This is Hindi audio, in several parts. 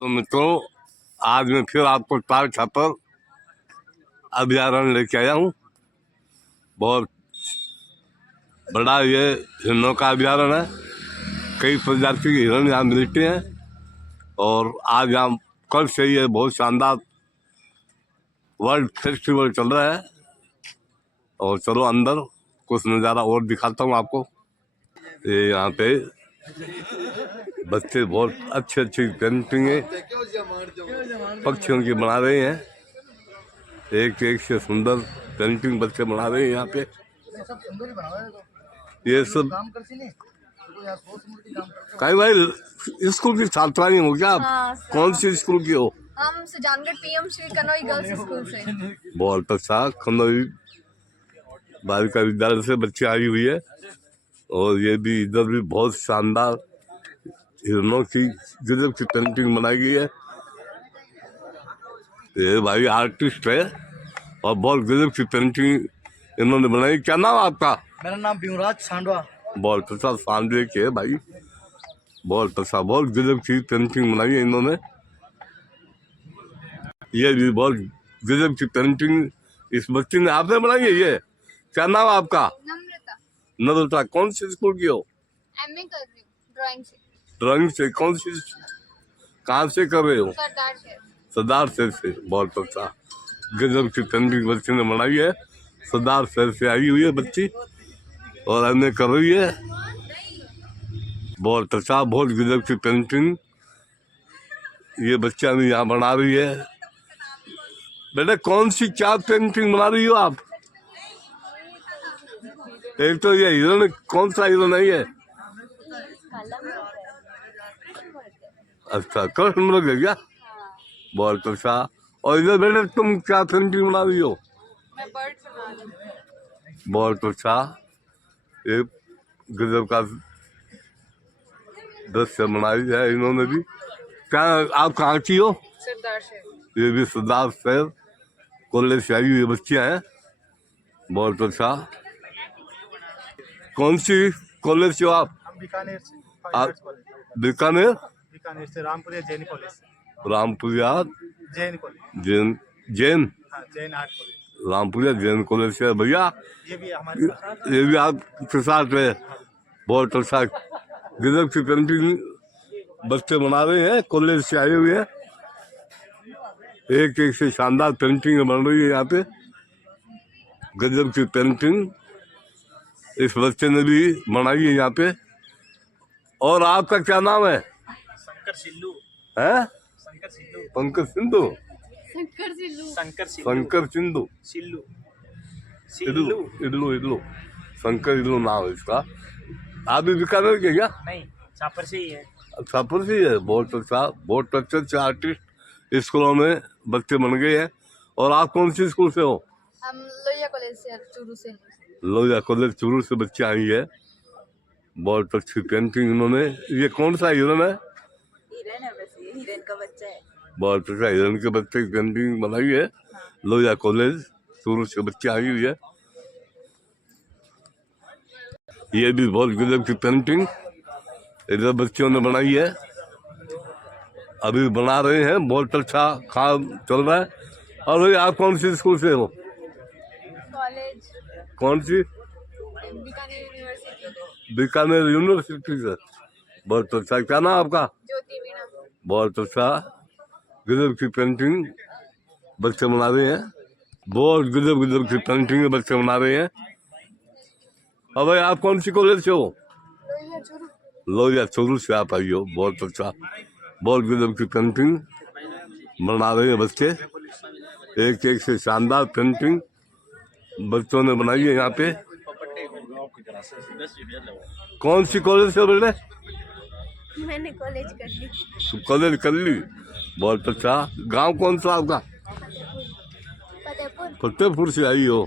तो मित्रों, आज मैं फिर आपको ताल छापर अभ्यारण्य लेके आया हूँ। बहुत बड़ा ये हिरणों का अभ्यारण्य है। कई प्रजाति के हिरण यहाँ मिलते हैं और आज यहाँ कल से ये बहुत शानदार वर्ल्ड फेस्टिवल चल रहा है। और चलो अंदर कुछ नज़ारा और दिखाता हूँ आपको। ये यहाँ पे बच्चे बहुत अच्छी अच्छी पेंटिंगें पक्षियों की बना रहे हैं। एक एक से सुंदर पेंटिंग बच्चे बना रहे हैं यहाँ पे। ये सब कई भाई स्कूल की छात्राएं हो क्या आप? हाँ, कौन सी स्कूल की हो? हम Sujangarh PM Shri Kanoi girls school से। बहुत अच्छा, कनोई बालिका विद्यालय से बच्ची आई हुई है। और ये भी इधर भी बहुत शानदार हिरणों की गजब की पेंटिंग बनाई गई है। ये भाई आर्टिस्ट है और बहुत गजब की पेंटिंग इन्होंने बनाई। क्या नाम आपका? मेरा नाम भीमराज सांडवा। बहुत अच्छा सांडवे के है भाई। बहुत अच्छा, बहुत गजब की पेंटिंग बनाई है इन्होंने। ये भी बहुत गजब की पेंटिंग इस बच्ची ने आपने बनाई है। ये क्या नाम आपका? नम्रता। नम्रता, कौन सी स्कूल की हो? एमए कर रही हूँ ड्राइंग से। ड्राइंग से? कौन सी, कहाँ से कर रहे हो? सरदार से। सरदार शहर से। बहुत अच्छा, गजब की पेंटिंग बच्ची ने बनाई है। सरदार शहर से आई हुई है बच्ची और एमए कर रही है। बहुत अच्छा, बहुत गजब की पेंटिंग ये बच्चा भी यहाँ बना रही है। बेटा कौन सी क्या पेंटिंग बना रही हो आप? एक तो ये हिरण, कौन सा हिरण है ये? अच्छा, कृष्ण मृग है क्या? बहुत अच्छा। और इधर बेटा तुम क्या पेंटिंग बना रही हो? मैं बर्ड बना रही हूँ। बहुत अच्छा, ये गजब का दृश्य बनाई है इन्होंने भी। क्या आप कहाँ की हो? सरदार से। ये भी सरदार शहर कॉलेज से आई हुई बच्चियाँ हैं। बहुत अच्छा। कौन सी कॉलेज से हो आप? हम बीकानेर से। आप बीकानेर? बीकानेर से रामपुरिया जैन कॉलेज। रामपुरिया जैन कॉलेज। जैन? जैन? हाँ, Jain art college. Rampuria Jain college से भैया। ये भी हमारे साथ। ये भी आपके साथ है। बहुत अच्छा, गजब की पेंटिंग बच्चे बना रहे हैं, कॉलेज से आए हुए हैं। एक एक से शानदार पेंटिंग बन रही है यहाँ पे। गजब की पेंटिंग इस बच्चे ने भी बनाई है यहाँ पे। और आपका क्या नाम है? शंकर सिल्लू है? शंकर सिल्लू। पंकज सिंधु? शंकर सिल्लू। शंकर सिल्लू। शंकर सिंधु? सिल्लू। इडलू इडलू इडलू शंकर इडलू नाम है इसका। आप भी बीकानेर के क्या? नहीं, चापर से ही है। छापुर से है। बहुत अच्छा, बहुत अच्छे अच्छे आर्टिस्ट स्कूलों में बच्चे बन गए हैं। और आप कौन सी स्कूल से हो? हम लोहिया कॉलेज से, चूरू से। लोहिया कॉलेज चूरू से बच्चे आई है। बहुत अच्छी पेंटिंग इन्होंने। ये कौन सा हिरन है? हिरन है, बस ये हिरन का बच्चा है। बहुत अच्छा, हिरन के बच्चे की पेंटिंग बनाई है। लोहिया कॉलेज चूरू से बच्चे आई हुई है। ये भी बहुत गजब की पेंटिंग इधर बच्चों ने बनाई है, अभी बना रहे हैं। बहुत अच्छा काम चल रहा है। और भाई आप कौन सी स्कूल से हो? कॉलेज कौन सी? बीकानेर यूनिवर्सिटी। बीकानेर यूनिवर्सिटी से। बहुत अच्छा, क्या नाम आपका? ज्योति मीणा। बहुत अच्छा, गजब की पेंटिंग बच्चे बना रहे हैं। बहुत गजब गजब की पेंटिंग बच्चे बना रहे हैं। और भाई आप कौन सी कॉलेज से हो? लोहिया चूरू। लोहिया चूरू से आप आई हो। बहुत अच्छा, बहुत गजब की पेंटिंग बना रहे हैं बच्चे। एक एक से शानदार पेंटिंग बच्चों ने बनाई है यहाँ पे। कौन सी कॉलेज से बेटे? मैंने कॉलेज कर ली। कॉलेज कर ली। बहुत अच्छा। गांव कौन सा आपका? फतेहपुर। फतेहपुर से आई हो।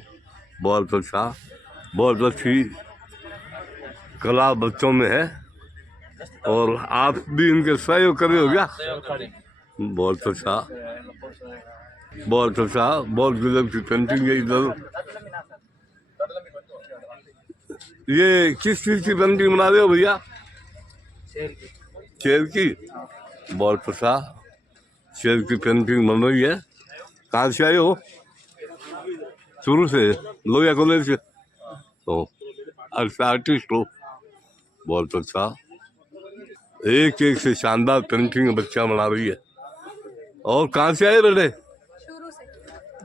बहुत अच्छा, बहुत अच्छी कला बच्चों में है। और आप भी इनके सहयोग कर रहे हो क्या? बहुत अच्छा, बहुत अच्छा, बहुत गजब की पेंटिंग है इधर। ये किस चीज की पेंटिंग बना रहे हो भैया? शेर की। बहुत अच्छा, शेर की पेंटिंग बन रही है। कहाँ से आए हो? शुरू से लोहिया कॉलेज से? तो अच्छा, आर्टिस्ट हो, बहुत अच्छा। एक एक से शानदार पेंटिंग बच्चा बना रही है। और कहाँ से आए बेटे? शुरू से।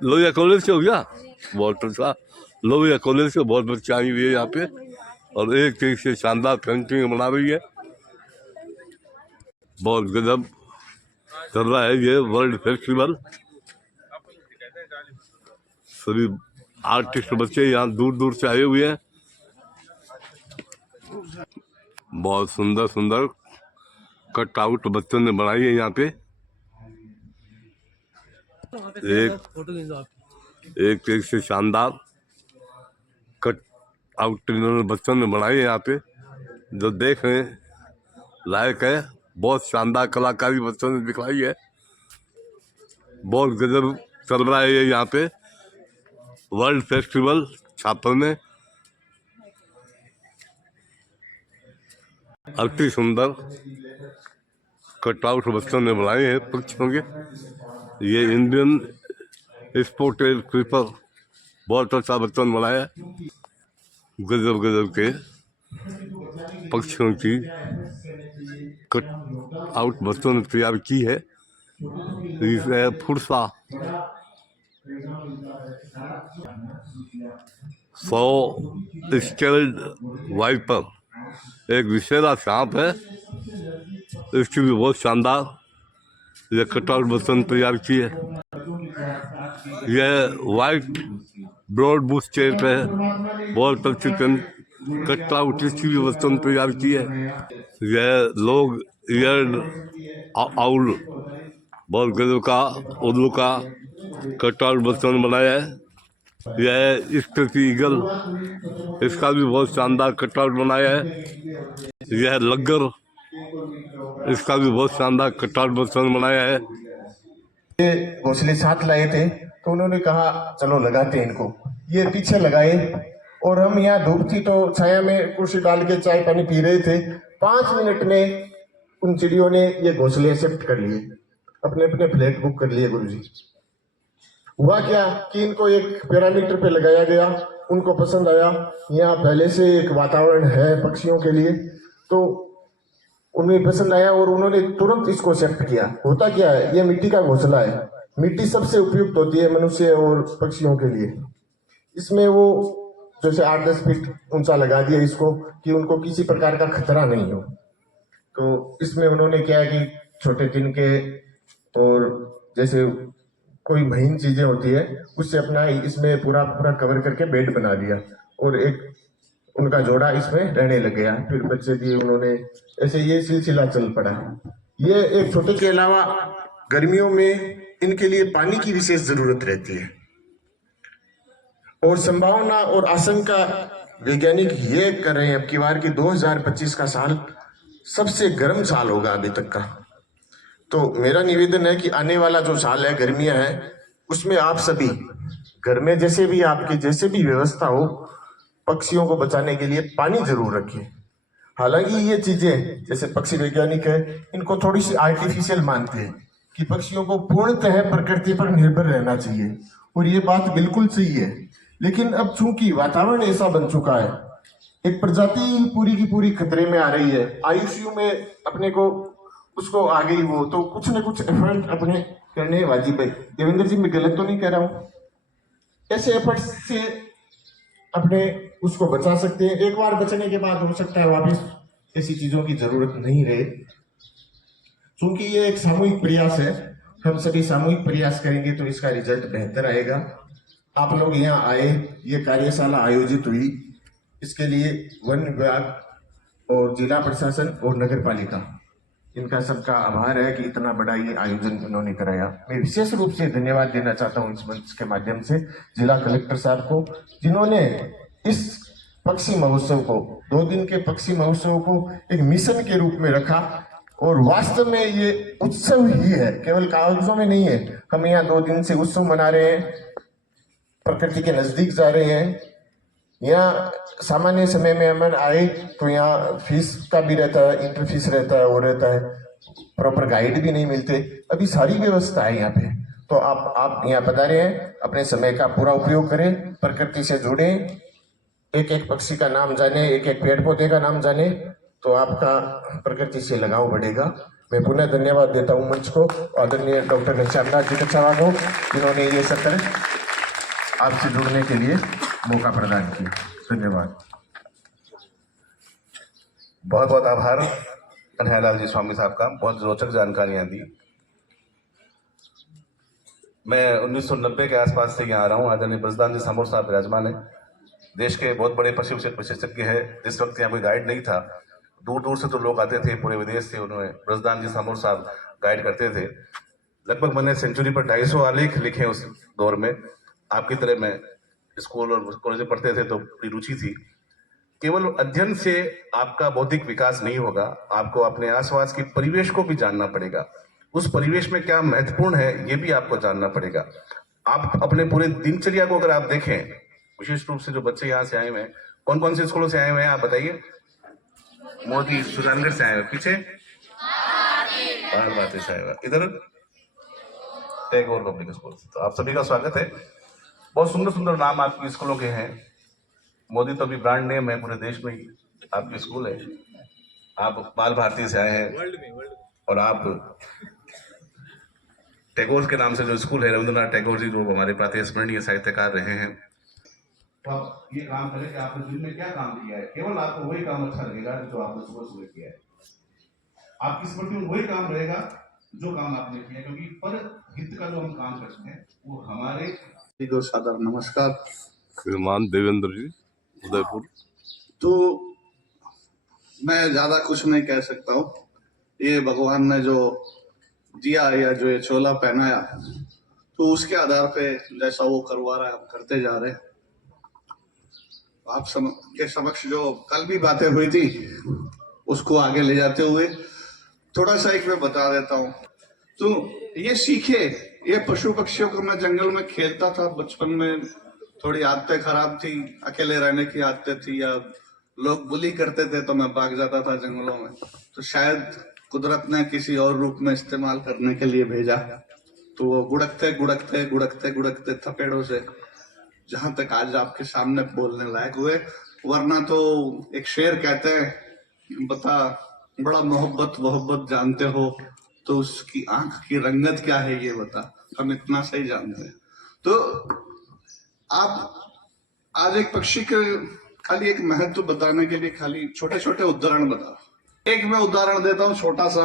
लोहिया कॉलेज से हो गया? बहुत अच्छा। लोहिया कॉलेज से बहुत बच्चे आई हुई है यहाँ पे, और एक एक से शानदार पेंटिंग बना रही है। बहुत गजब चल रहा है ये वर्ल्ड फेस्टिवल। सभी आर्टिस्ट बच्चे यहाँ दूर दूर से आए हुए हैं। बहुत सुंदर सुंदर कट आउट बच्चों ने बनाई है यहाँ पे। एक एक से शानदार कट आउट इन्होंने बच्चों ने बनाई है यहाँ पे, जो देखने लायक है। बहुत शानदार कलाकारी बच्चों ने दिखाई है। बहुत गजब चल रहा है ये यहाँ पे वर्ल्ड फेस्टिवल छापर में। अति सुंदर कटआउट बच्चों ने बनाए हैं पक्षियों के। ये इंडियन स्पोर्टेड क्रीपर बहुत अच्छा बच्चों ने बनाया है। गजब गजब के पक्षियों की कट आउट बच्चों ने तैयार की है। इसे फुरसा 100 स्केल्ड वाइपर, एक विशेषा सांप है, इसकी भी बहुत शानदार ये कटआउट बच्चों ने तैयार की है। यह वाइट ब्रॉड बुश चेयर पे है, बहुत अच्छी कटआउट इसकी भी बच्चों ने तैयार की है। यह लोग ईयर्ड आउल, बहुत गजब का उल्लू का कटआउट बच्चों ने बनाया है। यह स्पेसी ईगल, इसका भी बहुत शानदार कटआउट बनाया है। यह लग्गर, इसका भी बहुत शानदार कटआउट बच्चों ने बनाया है। ये घोंसले साथ लाए थे तो उन्होंने कहा चलो लगाते हैं इनको। ये पीछे लगाए और हम यहाँ धूप थी तो छाया में कुर्सी डाल के चाय पानी पी रहे थे। 5 मिनट में उन चिड़ियों ने ये घोंसले शिफ्ट कर लिए, अपने अपने फ्लैट बुक कर लिए। गुरुजी, हुआ क्या कि इनको एक पैरामीटर पे लगाया गया, उनको पसंद आया। यहाँ पहले से एक वातावरण है पक्षियों के लिए, तो उन्हें पसंद आया और उन्होंने तुरंत इसको शिफ्ट किया। होता क्या है, ये मिट्टी का घोंसला है। मिट्टी सबसे उपयुक्त होती है मनुष्य और पक्षियों के लिए। इसमें वो जैसे 8-10 फीट ऊंचा लगा दिया इसको कि उनको किसी प्रकार का खतरा नहीं हो। तो इसमें उन्होंने क्या है कि छोटे तिनके और जैसे कोई महीन चीजें होती है उससे अपना इसमें पूरा पूरा कवर करके बेड बना दिया और एक उनका जोड़ा इसमें रहने लग गया। फिर बच्चे दिए उन्होंने, ऐसे ये सिलसिला चल पड़ा। ये एक छोटे के अलावा गर्मियों में इनके लिए पानी की विशेष जरूरत रहती है और संभावना और आशंका वैज्ञानिक ये कर रहे हैं अब की बार कि 2025 का साल सबसे गर्म साल होगा अभी तक का। तो मेरा निवेदन है कि आने वाला जो साल है, गर्मियां हैं, उसमें आप सभी घर में जैसे भी आपकी जैसे भी व्यवस्था हो, पक्षियों को बचाने के लिए पानी जरूर रखिए। हालांकि ये चीजें जैसे पक्षी वैज्ञानिक है इनको थोड़ी सी आर्टिफिशियल मानते हैं कि पक्षियों को पूर्णतः प्रकृति पर निर्भर रहना चाहिए और ये बात बिल्कुल सही है। लेकिन अब चूंकि वातावरण ऐसा बन चुका है, एक प्रजाति पूरी की पूरी खतरे में आ रही है, आयुष्यु में अपने को उसको आ गई वो, तो कुछ न कुछ एफर्ट अपने करने वाजिब है। देवेंद्र जी, मैं गलत तो नहीं कह रहा हूँ? ऐसे एफर्ट से अपने उसको बचा सकते हैं। एक बार बचने के बाद हो सकता है वापस ऐसी चीजों की जरूरत नहीं रहे। क्योंकि ये एक सामूहिक प्रयास है, हम सभी सामूहिक प्रयास करेंगे तो इसका रिजल्ट बेहतर आएगा। आप लोग यहाँ आए, ये कार्यशाला आयोजित हुई, इसके लिए वन विभाग और जिला प्रशासन और नगर पालिका, इनका सबका आभार है कि इतना बड़ा ये आयोजन इन्होंने कराया। मैं विशेष रूप से धन्यवाद देना चाहता हूँ इस मंच के माध्यम से जिला कलेक्टर साहब को, जिन्होंने इस पक्षी महोत्सव को, 2 दिन के पक्षी महोत्सव को एक मिशन के रूप में रखा और वास्तव में ये उत्सव ही है, केवल कागजों में नहीं है। हम यहाँ 2 दिन से उत्सव मना रहे हैं, प्रकृति के नजदीक जा रहे हैं। यहाँ सामान्य समय में अमन आए तो यहाँ फीस का भी रहता है, इंटर फीस रहता है, वो रहता है। प्रॉपर गाइड भी नहीं मिलते। अभी सारी व्यवस्था है यहाँ पे, तो आप यहाँ बता रहे हैं, अपने समय का पूरा उपयोग करें, प्रकृति से जुड़े, एक एक पक्षी का नाम जाने, एक एक पेड़ पौधे का नाम जाने, तो आपका प्रकृति से लगाव बढ़ेगा। मैं पुनः धन्यवाद देता हूँ मंच को, आदरणीय डॉक्टर घनश्यामदास जी कच्छावा को, जिन्होंने ये सत्र आपसे जुड़ने के लिए मौका प्रदान किया। धन्यवाद। बहुत बहुत आभार कन्हैयालाल जी स्वामी साहब का, बहुत रोचक जानकारियां दी। मैं 1990 के आसपास से यहाँ आ रहा हूँ। आदरणीय ब्रजदान जी समोर साहब विराजमान है, देश के बहुत बड़े पशु विशेषज्ञ है। जिस वक्त यहाँ कोई गाइड नहीं था, दूर दूर से तो लोग आते थे, पूरे विदेश से, उन्होंने ब्रजदान जी समोर साहब गाइड करते थे। लगभग मैंने सेंचुरी पर 250 आलेख लिखे उस दौर में। आपकी तरह मैं स्कूल और कॉलेज में पढ़ते थे तो बड़ी रुचि थी। केवल अध्ययन से आपका बौद्धिक विकास नहीं होगा, आपको अपने आसपास के परिवेश को भी जानना पड़ेगा। उस परिवेश में क्या महत्वपूर्ण है ये भी आपको जानना पड़ेगा। आप अपने पूरे दिनचर्या को अगर आप देखें, विशेष रूप से जो बच्चे यहाँ से आए हुए हैं, कौन कौन से स्कूलों से आए हुए हैं आप बताइए। मोदी सुजानगढ़ से आए हुए, पीछे बातें से आए हुए, इधर टैगोर पब्लिक स्कूल। तो आप सभी का स्वागत है। बहुत सुंदर सुंदर नाम आपके स्कूलों के हैं। मोदी तो अभी ब्रांड नेम है पूरे देश में ही, आपके स्कूल है। आप बाल भारती से आए हैं और आप टैगोर के नाम से जो स्कूल है, रविंद्रनाथ टैगोर जी जो हमारे प्रातः स्मरणीय साहित्यकार रहे हैं। तो आप ये काम करें कि आपने दिन में क्या काम किया है। केवल आपको वही काम अच्छा लगेगा जो आपने सुबह सुबह किया है। आपकी स्मृति में वही काम रहेगा जो काम आपने किया, क्योंकि पर हित का जो हम काम करते हैं वो हमारे को सादर नमस्कार। श्रीमान देवेंद्र जी, उदयपुर। तो मैं ज्यादा कुछ नहीं कह सकता हूँ। ये भगवान ने जो दिया या जो ये चोला पहनाया, तो उसके आधार पे जैसा वो करवा रहा है हम करते जा रहे हैं। आप के समक्ष जो कल भी बातें हुई थी उसको आगे ले जाते हुए थोड़ा सा एक मैं बता देता हूँ। तो ये सीखे, ये पशु पक्षियों को मैं जंगल में खेलता था बचपन में, थोड़ी आदतें खराब थी, अकेले रहने की आदतें थी, या लोग बुली करते थे तो मैं भाग जाता था जंगलों में। तो शायद कुदरत ने किसी और रूप में इस्तेमाल करने के लिए भेजा। तो वो गुड़कते गुड़कते गुड़कते गुड़कते थपेड़ों से जहां तक आज आपके सामने बोलने लायक हुए। वरना तो एक शेर कहते हैं, बता बड़ा मोहब्बत जानते हो तो उसकी आंख की रंगत क्या है ये बता, हम इतना सही जानते हैं। तो आप आज एक पक्षी के खाली एक महत्व बताने के लिए खाली छोटे छोटे उदाहरण बता। एक मैं उदाहरण देता हूं छोटा सा।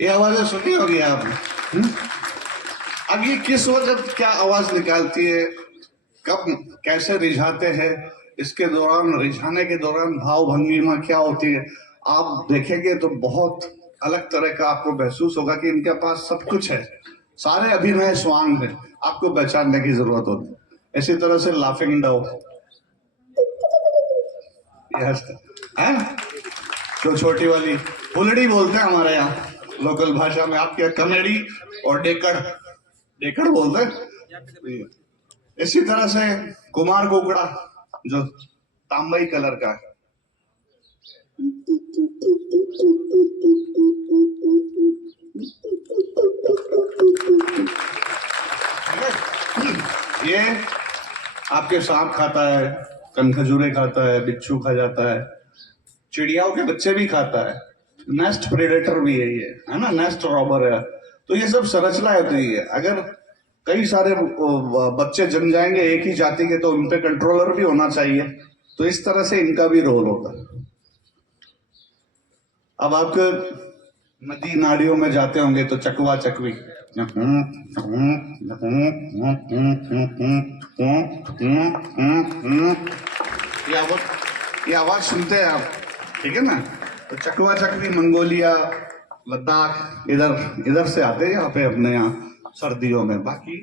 ये आवाजें सुनी होगी आपने। अब ये किस वक्त क्या आवाज निकालती है, कब कैसे रिझाते हैं, इसके दौरान रिझाने के दौरान भाव भंगिमा क्या होती है, आप देखेंगे तो बहुत अलग तरह का आपको महसूस होगा कि इनके पास सब कुछ है, सारे अभिनय स्वांग है, आपको पहचानने की जरूरत होती है। इसी तरह से लाफिंग डव है, जो छोटी वाली फुलड़ी बोलते हैं हमारे यहाँ लोकल भाषा में, आपके कमेडी और डेकड़ बोलते हैं। इसी तरह से कुमार कुकड़ा जो तांबई कलर का है, ये आपके सांप खाता है, कनखजूरे खाता है, बिच्छू खा जाता है, चिड़ियाओं के बच्चे भी खाता है, नेस्ट प्रेडेटर भी है ये, है ना, नेस्ट रॉबर है। तो ये सब संरचना होती है। अगर कई सारे बच्चे जम जाएंगे एक ही जाति के तो उन पे कंट्रोलर भी होना चाहिए। तो इस तरह से इनका भी रोल होता है। अब आप नदी नालियों में जाते होंगे तो चकवा चकवी ये आवाज सुनते हैं आप, ठीक है ना। तो चकवा चकवी मंगोलिया, लद्दाख, इधर से आते हैं यहाँ पे अपने यहाँ सर्दियों में। बाकी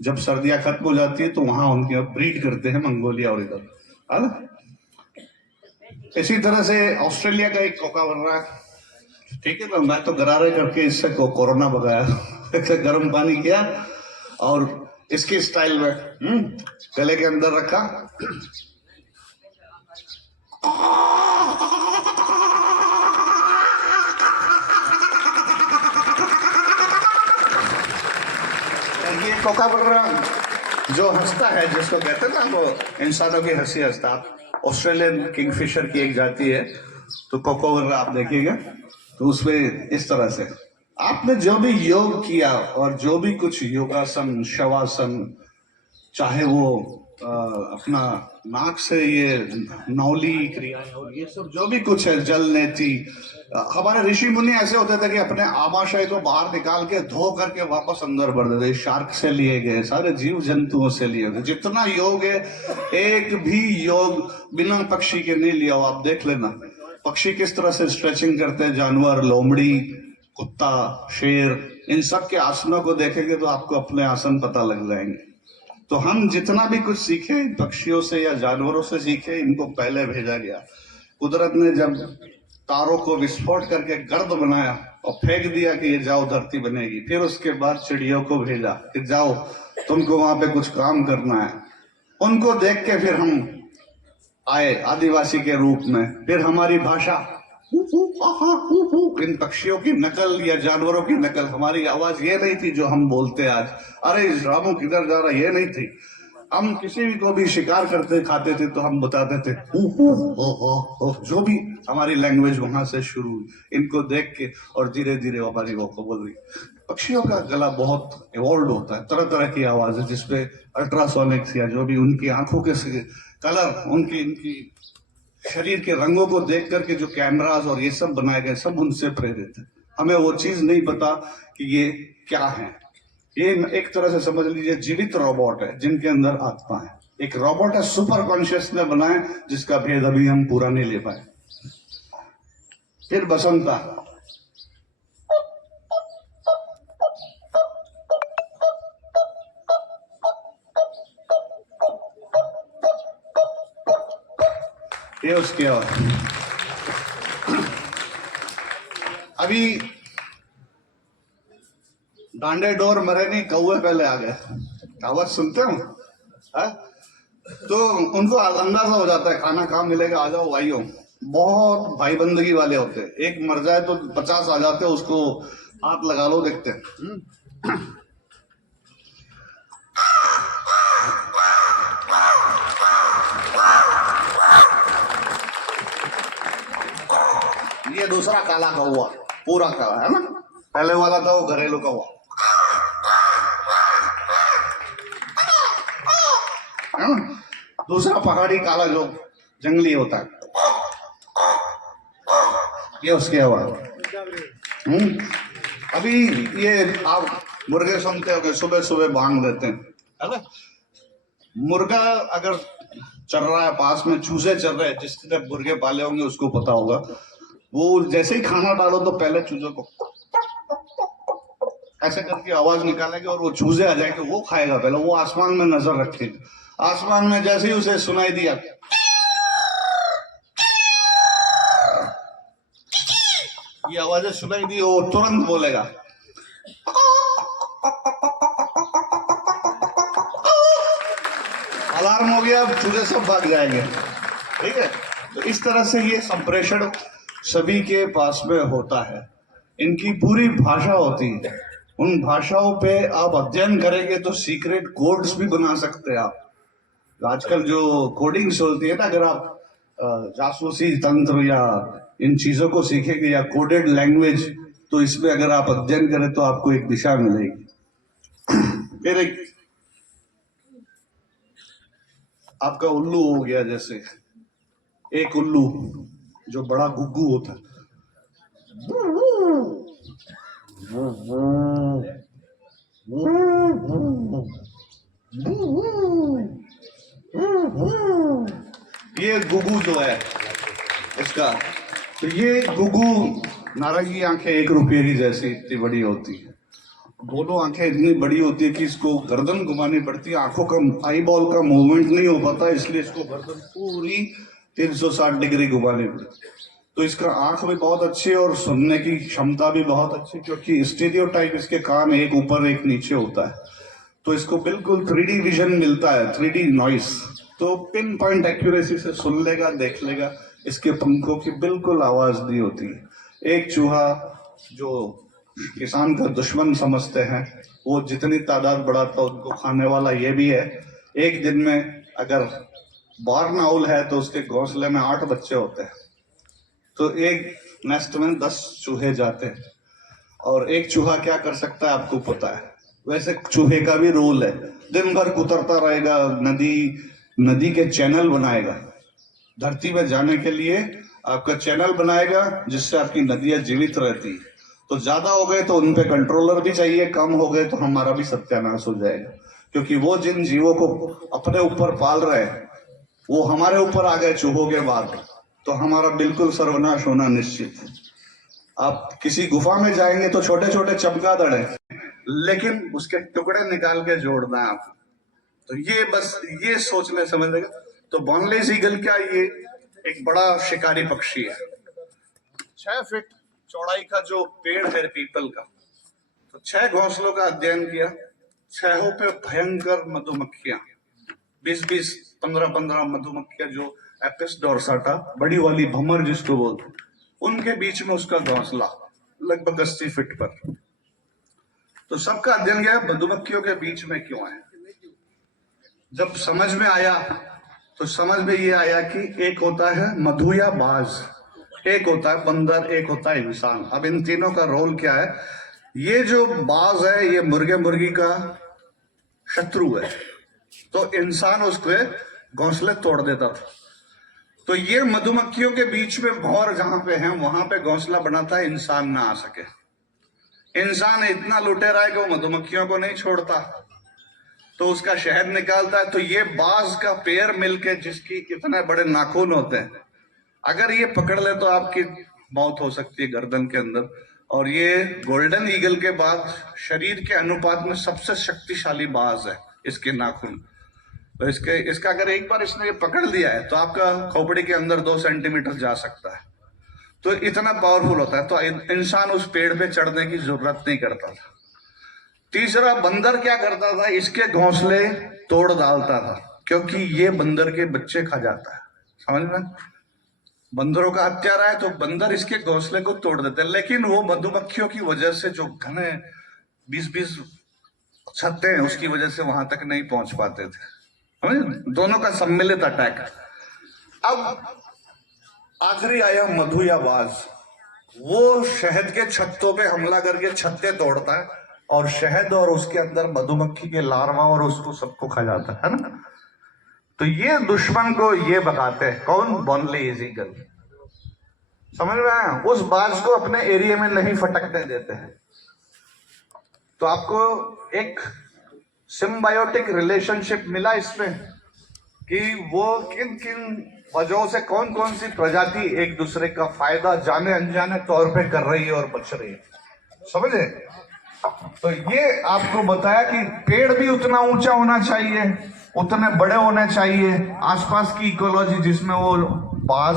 जब सर्दियां खत्म हो जाती है तो वहां उनके ब्रीड करते हैं मंगोलिया और इधर, है ना। इसी तरह से ऑस्ट्रेलिया का एक कोकाबरा, ठीक है ना। मैं तो गरारे करके इससे कोरोना भगाया, गर्म पानी किया और इसकी स्टाइल में गले के अंदर रखा, ये कोकाबरा जो हंसता है, जिसको कहते हैं ना वो इंसानों की हंसी हंसता, ऑस्ट्रेलियन किंगफिशर की एक जाति है, तो कोकाबरा आप देखिएगा तो उसमें इस तरह से आपने जो भी योग किया और जो भी कुछ योगासन, शवासन, चाहे वो अपना नाक से ये नौली क्रियाएं और ये सब जो भी कुछ है, जल नेति, हमारे ऋषि मुनि ऐसे होते थे कि अपने आमाशय को बाहर निकाल के धो करके वापस अंदर भर देते। शार्क से लिए गए, सारे जीव जंतुओं से लिए गए, जितना योग है एक भी योग बिना पक्षी के नहीं लिया हो। आप देख लेना पक्षी किस तरह से स्ट्रेचिंग करते हैं, जानवर, लोमड़ी, कुत्ता, शेर, इन सब के आसनों को देखेंगे तो आपको अपने आसन पता लग जाएंगे। तो हम जितना भी कुछ सीखे पक्षियों से या जानवरों से सीखे, इनको पहले भेजा गया। कुदरत ने जब तारों को विस्फोट करके गर्द बनाया और फेंक दिया कि ये जाओ धरती बनेगी, फिर उसके बाद चिड़ियों को भेजा कि जाओ तुमको वहां पे कुछ काम करना है। उनको देख के फिर हम आए आदिवासी के रूप में, फिर हमारी भाषा, इन पक्षियों की नकल या जानवरों की नकल। हमारी आवाज ये नहीं थी जो हम बोलते आज, अरे रामू किधर जा रहा, ये नहीं थी। हम किसी भी को भी शिकार करते खाते थे तो हम बताते थे जो भी हमारी लैंग्वेज वहां से शुरू हुई, इनको देख के और धीरे धीरे हमारी वो बोल रही। पक्षियों का गला बहुत इवॉल्व होता है, तरह तरह की आवाज है, जिसपे अल्ट्रासोनिक्स या जो भी उनकी आंखों के कलर, उनकी इनकी शरीर के रंगों को देख करके जो कैमरास और ये सब बनाए गए, सब उनसे प्रेरित है। हमें वो चीज नहीं पता कि ये क्या है। ये एक तरह से समझ लीजिए जीवित रोबोट है जिनके अंदर आत्मा है। एक रोबोट है सुपर कॉन्शियस ने बनाए, जिसका भेद अभी हम पूरा नहीं ले पाए। फिर बसंता, ये उसके और अभी डांडे डोर मरे नहीं, कौवे पहले आ गए। कहावत सुनते हो तो उनको अंदाजा हो जाता है खाना कहाँ मिलेगा, आ जाओ भाइयों। बहुत भाईबंदगी वाले होते हैं, एक मर जाए तो 50 आ जाते हैं, उसको हाथ लगा लो, देखते हैं। ये दूसरा काला कौवा, पूरा काला है ना, पहले वाला था वो घरेलू कौवा है ना, दूसरा पहाड़ी काला जो जंगली होता है, ये उसकी आवाज। अभी ये आप मुर्गे सुनते हो सुबह सुबह बांग देते हैं, है ना। मुर्गा अगर चल रहा है पास में, चूजे चल रहे हैं, जिसने मुर्गे पाले होंगे उसको पता होगा, वो जैसे ही खाना डालो तो पहले चूजों को ऐसे करके आवाज निकालेगा और वो चूजे आ जाएंगे, वो खाएगा पहले। वो आसमान में नजर रखेगा, आसमान में जैसे ही उसे सुनाई दिया ये आवाजें सुनाई दी, वो तुरंत बोलेगा। अलार्म हो गया, चूजे सब भाग जाएंगे, ठीक है। तो इस तरह से ये संप्रेषण सभी के पास में होता है। इनकी पूरी भाषा होती है, उन भाषाओं पे आप अध्ययन करेंगे तो सीक्रेट कोड्स भी बना सकते हैं आप। आजकल जो कोडिंग्स होती है ना, अगर आप जासूसी तंत्र या इन चीजों को सीखेंगे या कोडेड लैंग्वेज, तो इसमें अगर आप अध्ययन करें तो आपको एक दिशा मिलेगी। फिर एक आपका उल्लू हो गया, जैसे एक उल्लू जो बड़ा गुग्गू होता है, ये गुग्गू जो है इसका, तो ये गुग्गू नारंगी आंखें 1 रुपये की जैसी इतनी बड़ी होती है, दोनों आंखें इतनी बड़ी होती है कि इसको गर्दन घुमानी पड़ती है, आंखों का आई बॉल का मूवमेंट नहीं हो पाता, इसलिए इसको गर्दन पूरी 360 डिग्री घुमानी पड़ती है। तो इसका आंख भी बहुत अच्छी है और सुनने की क्षमता भी बहुत अच्छी, क्योंकि स्टीरियोटाइप इसके कान एक ऊपर एक नीचे होता है। तो इसको बिल्कुल 3D विजन मिलता है, 3D नॉइस, तो पिन पॉइंट एक्यूरेसी से सुन लेगा, देख लेगा। इसके पंखों की बिल्कुल आवाज नहीं होती। एक चूहा जो किसान का दुश्मन समझते हैं, वो जितनी तादाद बढ़ाता उनको खाने वाला ये भी है। एक दिन में अगर बार्न आउल है तो उसके घोंसले में 8 बच्चे होते हैं, तो एक नेस्ट में 10 चूहे जाते हैं। और एक चूहा क्या कर सकता है आपको पता है। वैसे चूहे का भी रूल है, दिन भर कुतरता रहेगा, नदी के चैनल बनाएगा, धरती में जाने के लिए आपका चैनल बनाएगा, जिससे आपकी नदियां जीवित रहती। तो ज्यादा हो गए तो उन पे कंट्रोलर भी चाहिए, कम हो गए तो हमारा भी सत्यानाश हो जाएगा। क्योंकि वो जिन जीवों को अपने ऊपर पाल रहे हैं वो हमारे ऊपर आ गए चूहों के बाद, तो हमारा बिल्कुल सर्वनाश होना निश्चित है। आप किसी गुफा में जाएंगे तो छोटे छोटे चमगादड़ है, लेकिन उसके टुकड़े निकाल के जोड़ना है आप। तो ये बस ये सोचने समझेगा। तो बॉर्नलेस ईगल क्या, ये एक बड़ा शिकारी पक्षी है। 6 फीट चौड़ाई का जो पेड़ है पीपल का, तो 6 घोंसलों का अध्ययन किया। 6 पे भयंकर मधुमक्खियां, 20-20, 15-15 मधुमक्खियां, जो एपिस डोर्साटा, बड़ी वाली भंवर जिसको बोलते, उनके बीच में उसका घोंसला लगभग 80 फीट पर। तो सबका अध्ययन किया मधुमक्खियों के बीच में क्यों है। जब समझ में आया तो समझ में ये आया कि एक होता है मधु या बाज, एक होता है बंदर, एक होता है इंसान। अब इन तीनों का रोल क्या है। ये जो बाज है ये मुर्गे मुर्गी का शत्रु है, तो इंसान उसके घोंसले तोड़ देता था। तो ये मधुमक्खियों के बीच में भौर जहां पे है वहां पे घोंसला बनाता है, इंसान ना आ सके। इंसान इतना लुटेरा है कि वो मधुमक्खियों को नहीं छोड़ता, तो उसका शहद निकालता है। तो ये बाज का पेयर मिलके, जिसकी इतने बड़े नाखून होते हैं, अगर ये पकड़ ले तो आपकी मौत हो सकती है गर्दन के अंदर। और ये गोल्डन ईगल के बाद शरीर के अनुपात में सबसे शक्तिशाली बाज है, इसके नाखून। तो इसका अगर एक बार इसने ये पकड़ लिया है तो आपका खोपड़ी के अंदर 2 सेंटीमीटर जा सकता है। तो इतना पावरफुल होता है। तो इंसान उस पेड़ पे चढ़ने की जरूरत नहीं करता था। तीसरा, बंदर क्या करता था, इसके घोंसले तोड़ डालता था, क्योंकि ये बंदर के बच्चे खा जाता है। समझ में, बंदरों का हत्यारा है, तो बंदर इसके घोंसले को तोड़ देते हैं। लेकिन वो मधुमक्खियों की वजह से जो घने 20-20 छत्ते हैं, उसकी वजह से वहां तक नहीं पहुंच पाते थे। दोनों का सम्मिलित अटैक। अब आखिरी आया मधु या बाज, वो शहद के छत्तों पे हमला करके छत्ते तोड़ता है और शहद और उसके अंदर मधुमक्खी के लार्वा और उसको सबको खा जाता है ना। तो ये दुश्मन को ये भगाते हैं, कौन, बॉर्नलेस ईगल। समझ में आया। उस बाज को अपने एरिया में नहीं फटकने देते हैं। तो आपको एक सिम्बायोटिक रिलेशनशिप मिला इसमें कि वो किन किन वजहों से कौन कौन सी प्रजाति एक दूसरे का फायदा जाने अनजाने तौर पे कर रही है और बच रही है। समझे। तो ये आपको बताया कि पेड़ भी उतना ऊंचा होना चाहिए, उतने बड़े होने चाहिए। आसपास की इकोलॉजी, जिसमें वो बाज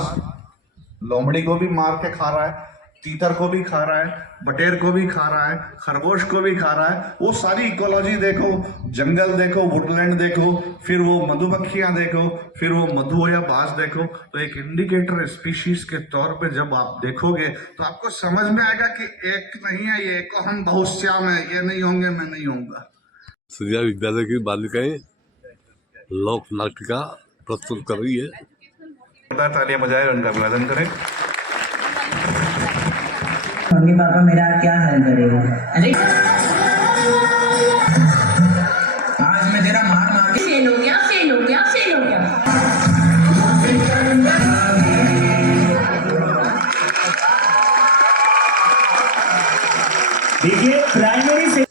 लोमड़ी को भी मार के खा रहा है, तीतर को भी खा रहा है, बटेर को भी खा रहा है, खरगोश को भी खा रहा है, वो सारी इकोलॉजी देखो, जंगल देखो, वुडलैंड देखो, फिर वो मधुमक्खियां देखो, फिर वो मधु या बाज देखो। तो एक इंडिकेटर स्पीशीज के तौर पे जब आप देखोगे तो आपको समझ में आएगा कि एक नहीं है ये, एक हम बहुश्याम है, ये नहीं होंगे मैं नहीं होऊंगा। सूर्या विद्यालय की बालिकाएं लोक नाटिका प्रस्तुत कर रही है। तालियां बजाएं, उनका अभिवादन करें। मम्मी पापा मेरा क्या हाल करेगा। अरे आज मैं तेरा मार के फेल हो गया। देखिए प्राइमरी से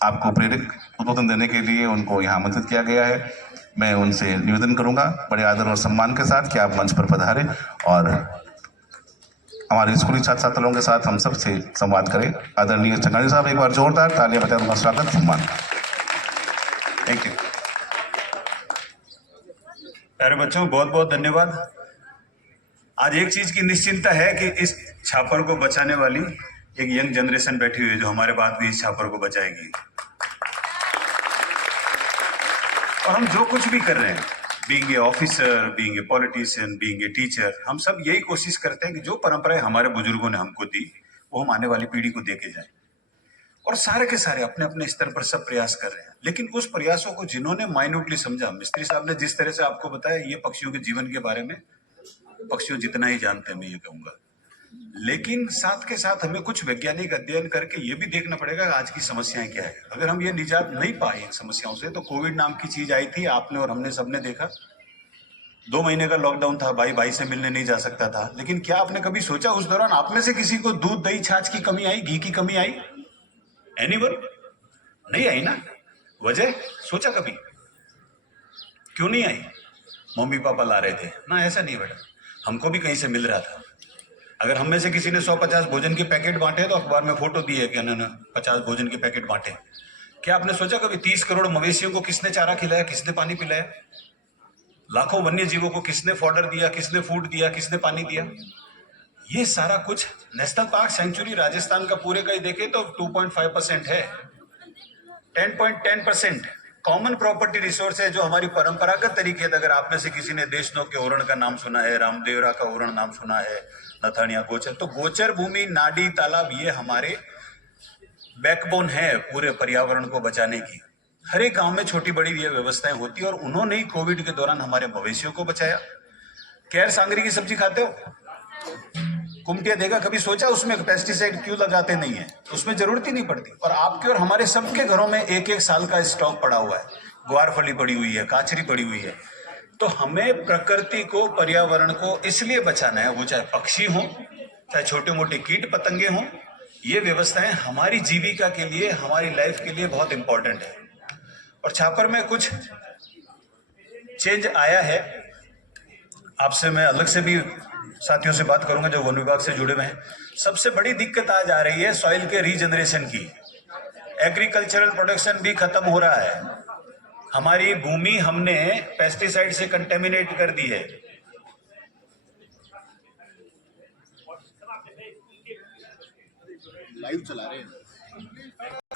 आपको प्रेरक उद्बोधन देने के लिए उनको यहाँ आमंत्रित किया गया है। मैं उनसे निवेदन करूंगा बड़े आदर और सम्मान के साथ कि आप मंच पर पधारें और हमारे स्कूली छात्र छात्राओं के साथ हम सब से संवाद करें। आदरणीय चंगानी साहब, एक बार जोरदार तालियां बजाकर उनका स्वागत सम्मान। Thank you. प्यारे बच्चों, बहुत बहुत धन्यवाद। आज एक चीज की निश्चिंता है कि इस छापर को बचाने वाली एक यंग जनरेशन बैठी हुई है जो हमारे बाद भी इस छापर को बचाएगी। और हम जो कुछ भी कर रहे हैं, being a officer, being a politician, being a teacher, हम सब यही कोशिश करते हैं कि जो परंपराएं हमारे बुजुर्गों ने हमको दी वो हम आने वाली पीढ़ी को दे के जाएं। और सारे के सारे अपने अपने स्तर पर सब प्रयास कर रहे हैं, लेकिन उस प्रयासों को जिन्होंने माइन्यूटली समझा, मिस्त्री साहब ने जिस तरह से आपको बताया, ये पक्षियों के जीवन के बारे में पक्षियों जितना ही जानते हैं, मैं ये कहूंगा। लेकिन साथ के साथ हमें कुछ वैज्ञानिक अध्ययन करके ये भी देखना पड़ेगा कि आज की समस्याएं क्या है। अगर हम ये निजात नहीं पाए इन समस्याओं से, तो कोविड नाम की चीज आई थी, आपने और हमने सबने देखा, 2 महीने का लॉकडाउन था, भाई भाई से मिलने नहीं जा सकता था। लेकिन क्या आपने कभी सोचा उस दौरान आप में से किसी को दूध दही छाछ की कमी आई, घी की कमी आई? एनीवन? नहीं आई ना। वजह सोचा कभी? क्यों नहीं आई? मम्मी पापा ला रहे थे ना? ऐसा नहीं बेटा, हमको भी कहीं से मिल रहा था। अगर हम में से किसी ने 150 भोजन के पैकेट बांटे तो अखबार में फोटो दी है कि उन्होंने 50 भोजन के पैकेट बांटे। क्या आपने सोचा कभी 30 करोड़ मवेशियों को किसने चारा खिलाया, किसने पानी पिलाया? लाखों वन्य जीवों को किसने फॉडर दिया, किसने फूड दिया, किसने पानी दिया? ये सारा कुछ नेशनल पार्क सेंचुरी राजस्थान का पूरे का ही देखे तो 2.5% है। 10.10% कॉमन प्रॉपर्टी रिसोर्स है जो हमारी परंपरागत तरीके से, अगर आप में से किसी ने देशनोक के ओरण का नाम सुना है, रामदेवरा का ओरण नाम सुना है, नथानिया गोचर, तो गोचर भूमि, नाडी, तालाब, ये हमारे बैकबोन है पूरे पर्यावरण को बचाने की। हर एक गांव में छोटी बड़ी ये व्यवस्थाएं होती है और उन्होंने ही कोविड के दौरान हमारे मवेशियों को बचाया। कैर सांगरी की सब्जी खाते हो? कुमटिया देखा कभी? सोचा उसमें पेस्टिसाइड क्यों लगाते नहीं है? उसमें जरूरत ही नहीं पड़ती। और आपके और हमारे सबके घरों में एक एक साल का स्टॉक पड़ा हुआ है, ग्वारफली पड़ी हुई है, काचरी पड़ी हुई है। तो हमें प्रकृति को, पर्यावरण को इसलिए बचाना है, वो चाहे पक्षी हो, चाहे छोटे मोटे कीट पतंगे हों, ये व्यवस्थाएं हमारी जीविका के लिए, हमारी लाइफ के लिए बहुत इंपॉर्टेंट है। और छापर में कुछ चेंज आया है, आपसे मैं अलग से भी साथियों से बात करूंगा जो वन विभाग से जुड़े हुए हैं। सबसे बड़ी दिक्कत आज आ रही है सॉइल के रीजनरेशन की। एग्रीकल्चरल प्रोडक्शन भी खत्म हो रहा है। हमारी भूमि हमने पेस्टिसाइड से कंटेमिनेट कर दी है। लाइव चला रहे हैं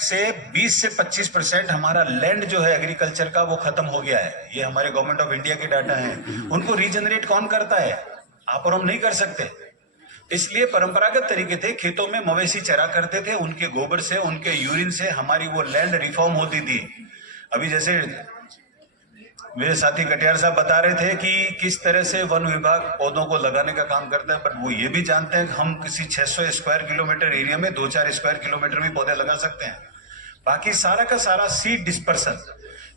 से 20 से 25% हमारा लैंड जो है एग्रीकल्चर का वो खत्म हो गया है। ये हमारे गवर्नमेंट ऑफ इंडिया के डाटा हैं। उनको रीजनरेट कौन करता है? आप और हम नहीं कर सकते। इसलिए परंपरागत तरीके थे, खेतों में मवेशी चरा करते थे, उनके गोबर से, उनके यूरिन से हमारी वो लैंड रिफॉर्म होती थी। अभी जैसे मेरे साथी कटियार साहब बता रहे थे कि किस तरह से वन विभाग पौधों को लगाने का काम करता है, बट वो ये भी जानते हैं कि हम किसी 600 स्क्वायर किलोमीटर एरिया में 2-4 स्क्वायर किलोमीटर में पौधे लगा सकते हैं। बाकी सारा का सारा सीड डिस्पर्सन,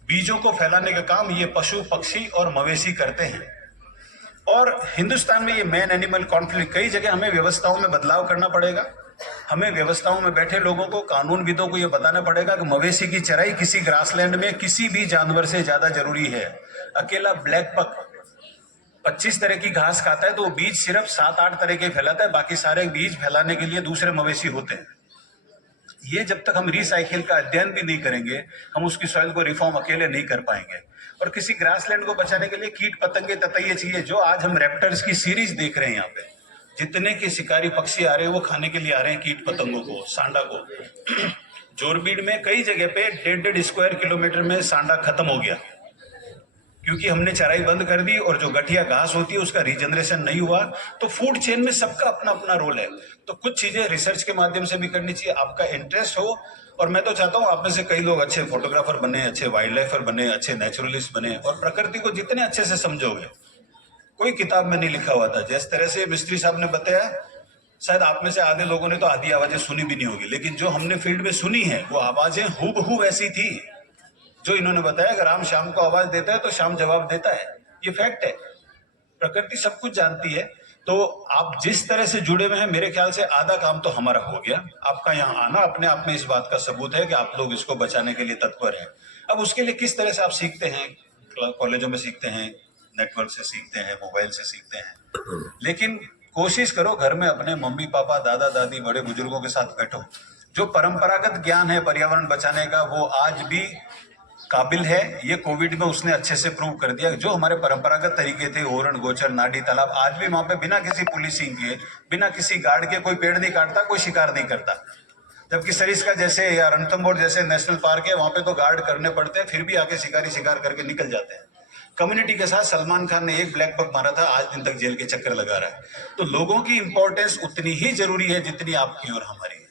बीजों को फैलाने का काम ये पशु, पक्षी और मवेशी करते हैं। और हिंदुस्तान में ये मैन एनिमल कॉन्फ्लिक्ट, कई जगह हमें व्यवस्थाओं में बदलाव करना पड़ेगा। हमें व्यवस्थाओं में बैठे लोगों को, कानूनविदों को ये बताना पड़ेगा कि मवेशी की चराई किसी ग्रासलैंड में किसी भी जानवर से ज्यादा जरूरी है। अकेला ब्लैक पक 25 तरह की घास खाता है तो वो बीज सिर्फ 7-8 तरह के फैलाता है, बाकी सारे बीज फैलाने के लिए दूसरे मवेशी होते हैं। ये जब तक हम रिसाइकिल का अध्ययन भी नहीं करेंगे, हम उसकी सॉइल को रिफॉर्म अकेले नहीं कर पाएंगे। और किसी ग्रासलैंड को बचाने के लिए कीट पतंगे ततैये चाहिए। जो आज हम रैप्टर्स की सीरीज देख रहे हैं, यहाँ पे जितने के शिकारी पक्षी आ रहे हैं वो खाने के लिए आ रहे हैं कीट पतंगों को, सांडा को। जोरबीड में कई जगह पे 1.5 स्क्वायर किलोमीटर में सांडा खत्म हो गया क्योंकि हमने चराई बंद कर दी और जो गठिया घास होती है उसका रीजनरेशन नहीं हुआ। तो फूड चेन में सबका अपना अपना रोल है। तो कुछ चीजें रिसर्च के माध्यम से भी करनी चाहिए। आपका इंटरेस्ट हो, और मैं तो चाहता हूं आप में से कई लोग अच्छे फोटोग्राफर बने, अच्छे वाइल्ड लाइफर बने, अच्छे नेचुरलिस्ट बने, और प्रकृति को जितने अच्छे से समझोगे, कोई किताब में नहीं लिखा हुआ था। जिस तरह से मिस्त्री साहब ने बताया, शायद आप में से आधे लोगों ने तो आधी आवाजें सुनी भी नहीं होगी, लेकिन जो हमने फील्ड में सुनी है वो आवाजें हूबहू वैसी थी जो इन्होंने बताया। अगर राम शाम को आवाज देता है तो शाम जवाब देता है, ये फैक्ट है। प्रकृति सब कुछ जानती है। तो आप जिस तरह से जुड़े हुए हैं, मेरे ख्याल से आधा काम तो हमारा हो गया। आपका यहाँ आना अपने आप में इस बात का सबूत है कि आप लोग इसको बचाने के लिए तत्पर हैं। अब उसके लिए किस तरह से आप सीखते हैं, कॉलेजों में सीखते हैं, नेटवर्क से सीखते हैं, मोबाइल से सीखते हैं, लेकिन कोशिश करो घर में अपने मम्मी पापा, दादा दादी, बड़े बुजुर्गों के साथ बैठो। जो परंपरागत ज्ञान है पर्यावरण बचाने का, वो आज भी काबिल है। ये कोविड में उसने अच्छे से प्रूव कर दिया। जो हमारे परंपरागत तरीके थे, ओरण, गोचर, नाडी, तालाब, आज भी वहां पे बिना किसी पुलिसिंग के, बिना किसी गार्ड के कोई पेड़ नहीं काटता, कोई शिकार नहीं करता। जबकि सरिस्का जैसे या रणथंभौर जैसे नेशनल पार्क है, वहां पे तो गार्ड करने पड़ते हैं, फिर भी आके शिकारी शिकार करके निकल जाते हैं। कम्युनिटी के साथ सलमान खान ने एक ब्लैक बक मारा था, आज दिन तक जेल के चक्कर लगा रहा है। तो लोगों की इंपॉर्टेंस उतनी ही जरूरी है जितनी आपकी और हमारी है।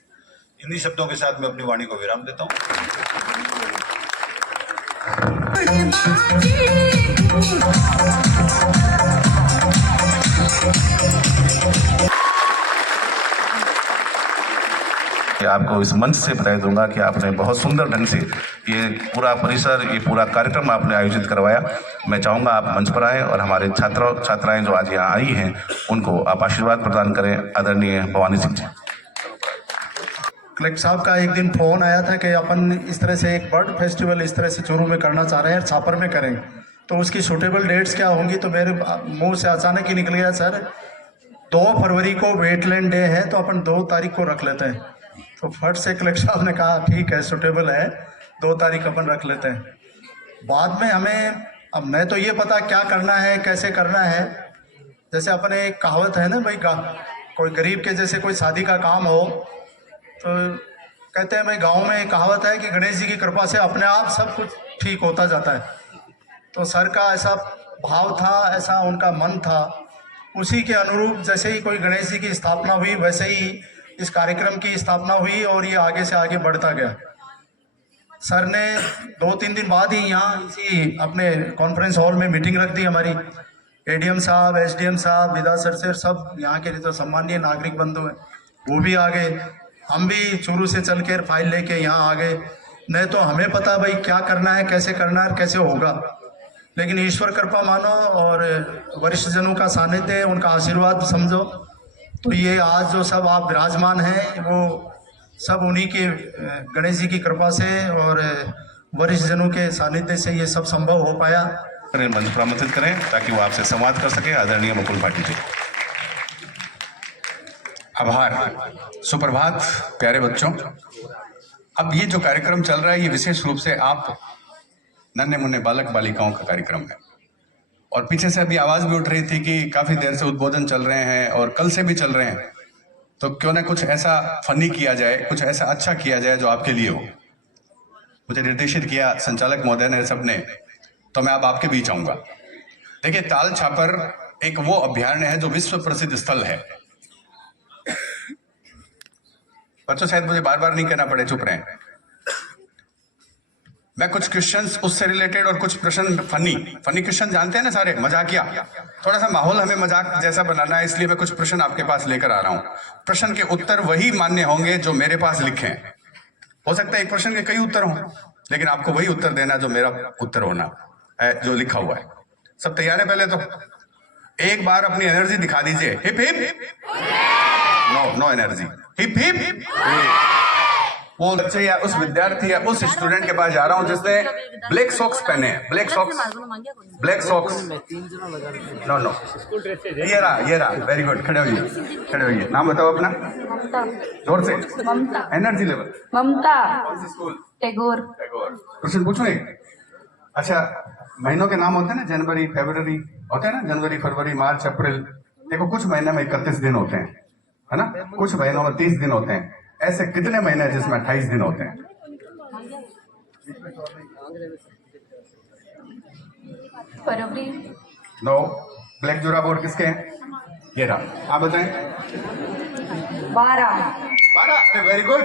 इन्हीं शब्दों के साथ मैं अपनी वाणी को विराम देता हूँ। आपको इस मंच से बधाई दूंगा कि आपने बहुत सुंदर ढंग से ये पूरा परिसर, ये पूरा कार्यक्रम आपने आयोजित करवाया। मैं चाहूंगा आप मंच पर आए और हमारे छात्राएं जो आज यहाँ आई हैं उनको आप आशीर्वाद प्रदान करें। आदरणीय भवानी सिंह जी। कलेक्टर साहब का एक दिन फोन आया था कि अपन इस तरह से एक बर्ड फेस्टिवल इस तरह से चूरू में करना चाह रहे हैं, छापर में करेंगे, तो उसकी सूटेबल डेट्स क्या होंगी। तो मेरे मुंह से अचानक ही निकल गया, सर 2 फरवरी को वेटलैंड डे है तो अपन 2 तारीख को रख लेते हैं। तो फट से कलेक्टर साहब ने कहा ठीक है, सूटेबल है, 2 तारीख अपन रख लेते हैं। बाद में हमें अब मैं तो ये पता क्या करना है, कैसे करना है। जैसे अपने एक कहावत है ना भाई, कोई गरीब के जैसे कोई शादी का काम हो तो कहते हैं भाई गांव में एक कहावत है कि गणेश जी की कृपा से अपने आप सब कुछ ठीक होता जाता है। तो सर का ऐसा भाव था, ऐसा उनका मन था, उसी के अनुरूप जैसे ही कोई गणेश जी की स्थापना हुई वैसे ही इस कार्यक्रम की स्थापना हुई और ये आगे से आगे बढ़ता गया। सर ने 2-3 दिन बाद ही यहाँ इसी अपने कॉन्फ्रेंस हॉल में मीटिंग रख दी हमारी। एडीएम साहब, एसडीएम साहब, विदा सर सब यहाँ के जो सम्मानीय नागरिक बंधु हैं वो भी आ गए। हम भी चूरू से चल कर फाइल लेके यहाँ आ गए। नहीं तो हमें पता भाई क्या करना है, कैसे करना है, कैसे होगा, लेकिन ईश्वर कृपा मानो और वरिष्ठ जनों का सानिध्य, उनका आशीर्वाद समझो। तो ये आज जो सब आप विराजमान हैं वो सब उन्हीं के गणेश जी की कृपा से और वरिष्ठ जनों के सानिध्य से ये सब संभव हो पाया। मंच पर आमंत्रित करें ताकि वो आपसे संवाद कर सके। आदरणीय मुकुल पाटिल जी। आभार। सुप्रभात प्यारे बच्चों। अब ये जो कार्यक्रम चल रहा है ये विशेष रूप से आप नन्हे मुन्ने बालक बालिकाओं का कार्यक्रम है। और पीछे से अभी आवाज भी उठ रही थी कि काफी देर से उद्बोधन चल रहे हैं और कल से भी चल रहे हैं, तो क्यों ना कुछ ऐसा फनी किया जाए, कुछ ऐसा अच्छा किया जाए जो आपके लिए हो। मुझे निर्देशित किया संचालक महोदय ने सबने, तो मैं अब आपके बीच आऊंगा। देखिए, ताल छापर एक वो अभ्यारण्य है जो विश्व प्रसिद्ध स्थल है। बच्चों शायद मुझे बार बार नहीं कहना पड़े, चुप रहें। मैं कुछ क्वेश्चंस उससे रिलेटेड और कुछ प्रश्न फनी क्वेश्चन जानते हैं ना सारे, मजाकिया, थोड़ा सा माहौल हमें मजाक जैसा बनाना है, इसलिए मैं कुछ प्रश्न आपके पास लेकर आ रहा हूं। प्रश्न के उत्तर वही मान्य होंगे जो मेरे पास लिखे हैं। हो सकता है एक प्रश्न के कई उत्तर हों, लेकिन आपको वही उत्तर देना जो मेरा उत्तर होना है, जो लिखा हुआ है। सब तैयार है? पहले तो एक बार अपनी एनर्जी दिखा दीजिए। Hip hip. No energy. Hip hip. वो बच्चे या उस विद्यार्थी या उस स्टूडेंट के पास जा रहा हूं जिसने ब्लैक सॉक्स पहने हैं। Black socks. नो ये रहा। Very good. खड़े होइए। नाम बताओ अपना, जोर से। ममता। Energy level. ममता। कौन सी स्कूल? टैगोर। क्वेश्चन पूछो एक। अच्छा, महीनों के नाम होते हैं ना, जनवरी, फरवरी होते हैं ना, जनवरी, फरवरी, मार्च, अप्रैल। देखो, कुछ महीने में 31 दिन होते हैं, है ना, कुछ महीनों में 30 दिन होते हैं। ऐसे कितने महीने हैं जिसमें 28 दिन होते हैं? फरवरी। नो। ब्लैक जोरा बोर्ड किसके हैं? ये रहा। आप बताएं। 12। अरे वेरी गुड,